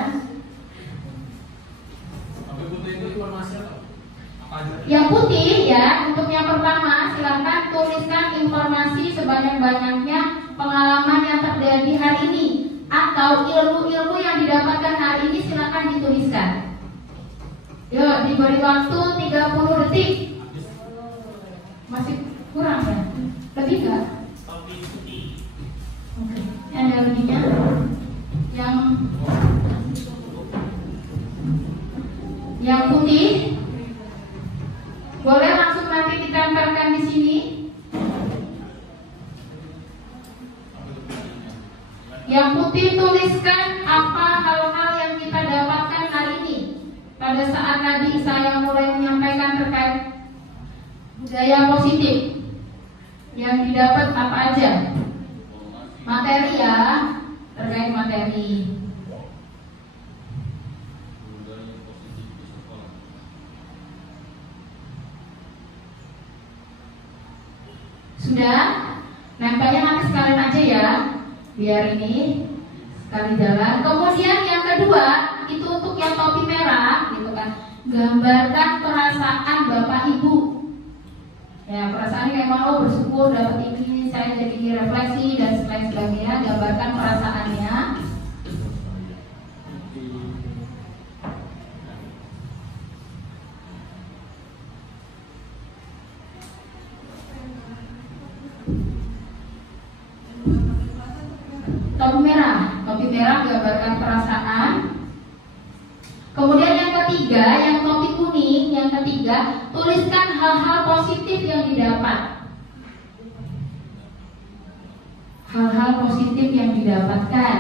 Yang putih ya, untuk yang pertama silahkan tuliskan informasi sebanyak-banyaknya pengalaman yang terjadi hari ini atau ilmu-ilmu yang didapatkan hari ini, silahkan dituliskan. Yuk, diberi waktu 30 detik. Masih kurang ya? Lebih nggak? Oke, ada lebihnya? Yang putih boleh langsung nanti ditempelkan di sini. Yang putih tuliskan apa hal-hal yang kita dapatkan hari ini. Pada saat tadi saya mulai menyampaikan terkait budaya positif, yang didapat apa aja? Materi ya, terkait materi. Sudah? Nempelnya nanti sekalian aja ya, biar ini sekali jalan. Kemudian yang kedua, itu untuk yang topi merah, gitu kan. Gambarkan perasaan Bapak Ibu. Ya, perasaannya kayak mau bersyukur dapat ini, saya jadi refleksi dan sebagainya. Gambarkan perasaannya. Topi merah gambarkan perasaan. Kemudian yang ketiga, yang topi kuning, yang ketiga, tuliskan hal-hal positif yang didapat. Hal-hal positif yang didapatkan.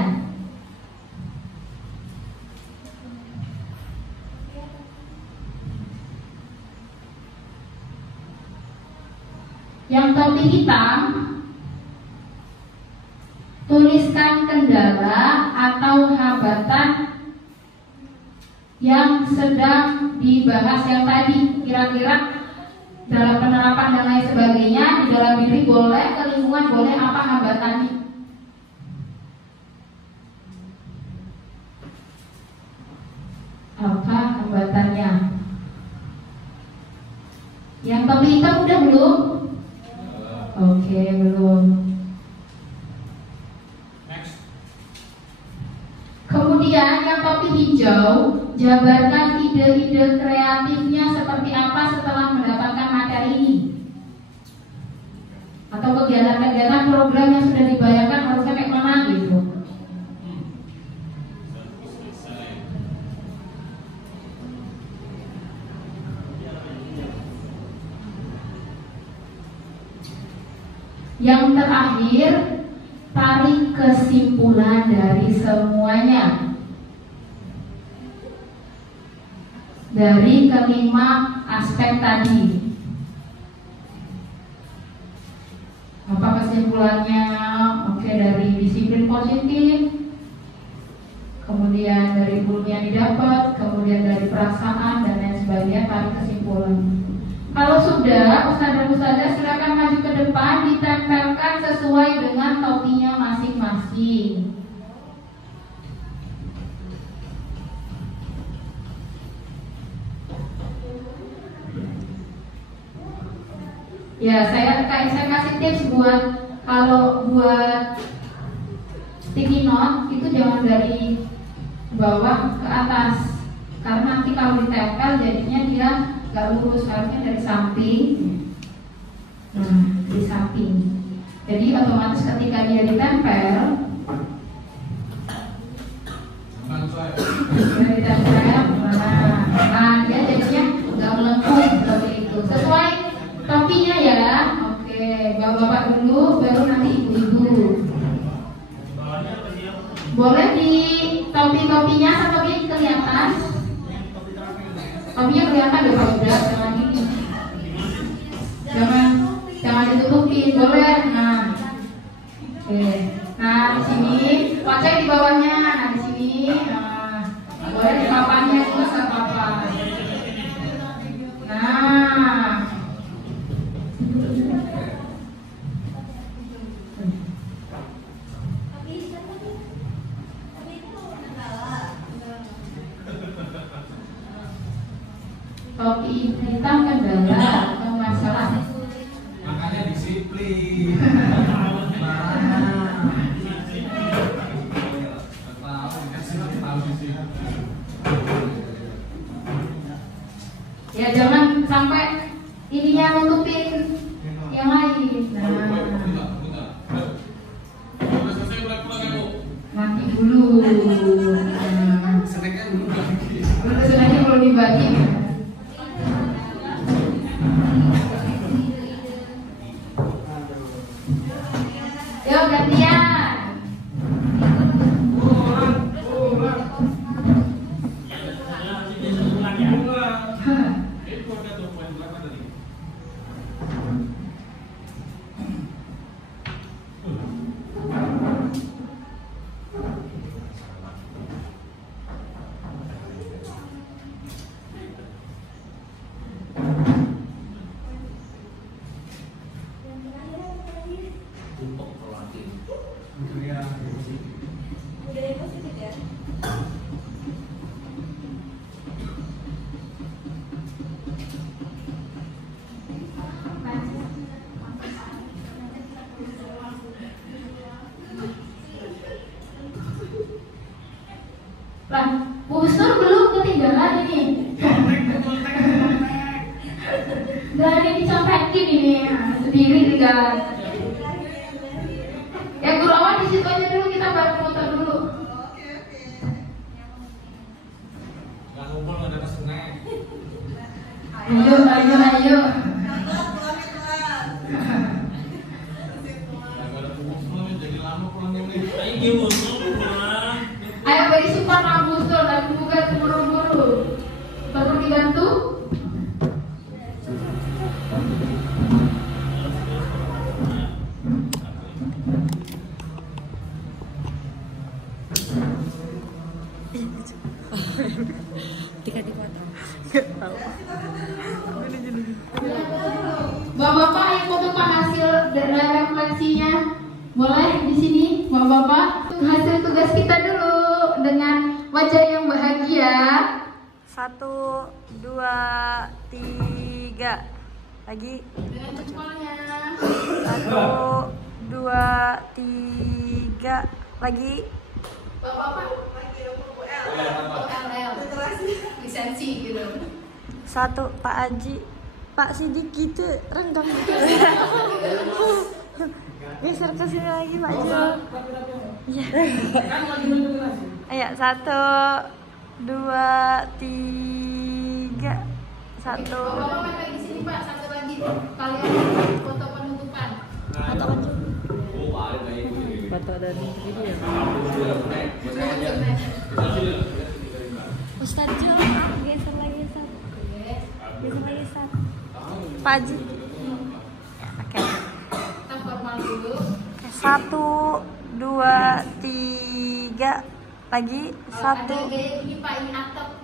Yang topi hitam, tuliskan kendala atau hambatan yang sedang dibahas yang tadi, kira-kira dalam penerapan dan lain sebagainya. Di dalam diri boleh, ke lingkungan boleh, apa hambatannya? Apa hambatannya? Yang topi hitam udah belum? Oke, belum. Kemudian yang topi hijau, jabarkan ide-ide kreatifnya seperti apa setelah mendapatkan materi ini. Yang terakhir, tarik kesimpulan dari semuanya. Dari kelima aspek tadi. Apa kesimpulannya? Oke, dari disiplin positif, kemudian dari ilmu yang didapat, kemudian dari perasaan dan lain sebagainya, tarik kesimpulan. Kalau sudah, ustaz dan ustazah silakan maju ke depan, ditempelkan sesuai dengan topinya masing-masing. Ya, saya kasih tips buat kalau buat sticky note itu jangan dari bawah ke atas, karena nanti kalau ditempel jadinya dia nggak lurus, harusnya dari samping. Nah, dari samping. Jadi otomatis ketika dia ditempel, dia jadinya nggak melengkung seperti itu. Sesuai topinya ya. Oke, bapak-bapak dulu, baru nanti ibu-ibu. Boleh di topi-topinya atau topi kelihatan? Topinya kelihatan deh Pak Uda, jangan gini. Jangan ditutupin, boleh. Nah. Oke. Nah, di sini wajah di bawahnya. Nah, di sini boleh di papannya juga enggak apa-apa. Nah. Topi hitam kendala atau masalah. Makanya disiplin. Ya jangan sampai ininya nutupin yang lain. Nah, nanti dulu. Senangnya belum dibagi. Yuk gantian. Lah, busur belum ketinggalan ini. Gak ada dicontekin ini, sendiri tinggal. Ya guru awal di situ aja dulu, kita baru foto dulu. Gak ngumpul nggak ada snack. Ayo. Jadi lama pulangnya nih. Ayo beri support Pak Busur dan bukan buru-buru. Perlu dibantu? Bapak-bapak yang foto Pak hasil dari refleksinya boleh di sini, bapak-bapak. Hasil tugas kita dulu dengan wajah yang bahagia. 1, 2, 3 lagi. Dengan jempolnya. 1, 2, 3 lagi. Bapak-bapak lagi LL lisensi gitu. 1 Pak Haji, Pak Sidik gitu, renggang gitu. Geser ke sini lagi Pak Jo. Iya. Ayo 1, 2, 3 1. Bapak-bapak lagi di sini Pak, satu lagi. Kalian foto penutupan. Foto ada di video. Ustadz Jo, geser lagi Ustadz. Geser lagi Ustadz. Pak Haji. Oke. Kita formal dulu. 1, 2, 3 lagi 1. Ada gaya ini Pak, ini atap.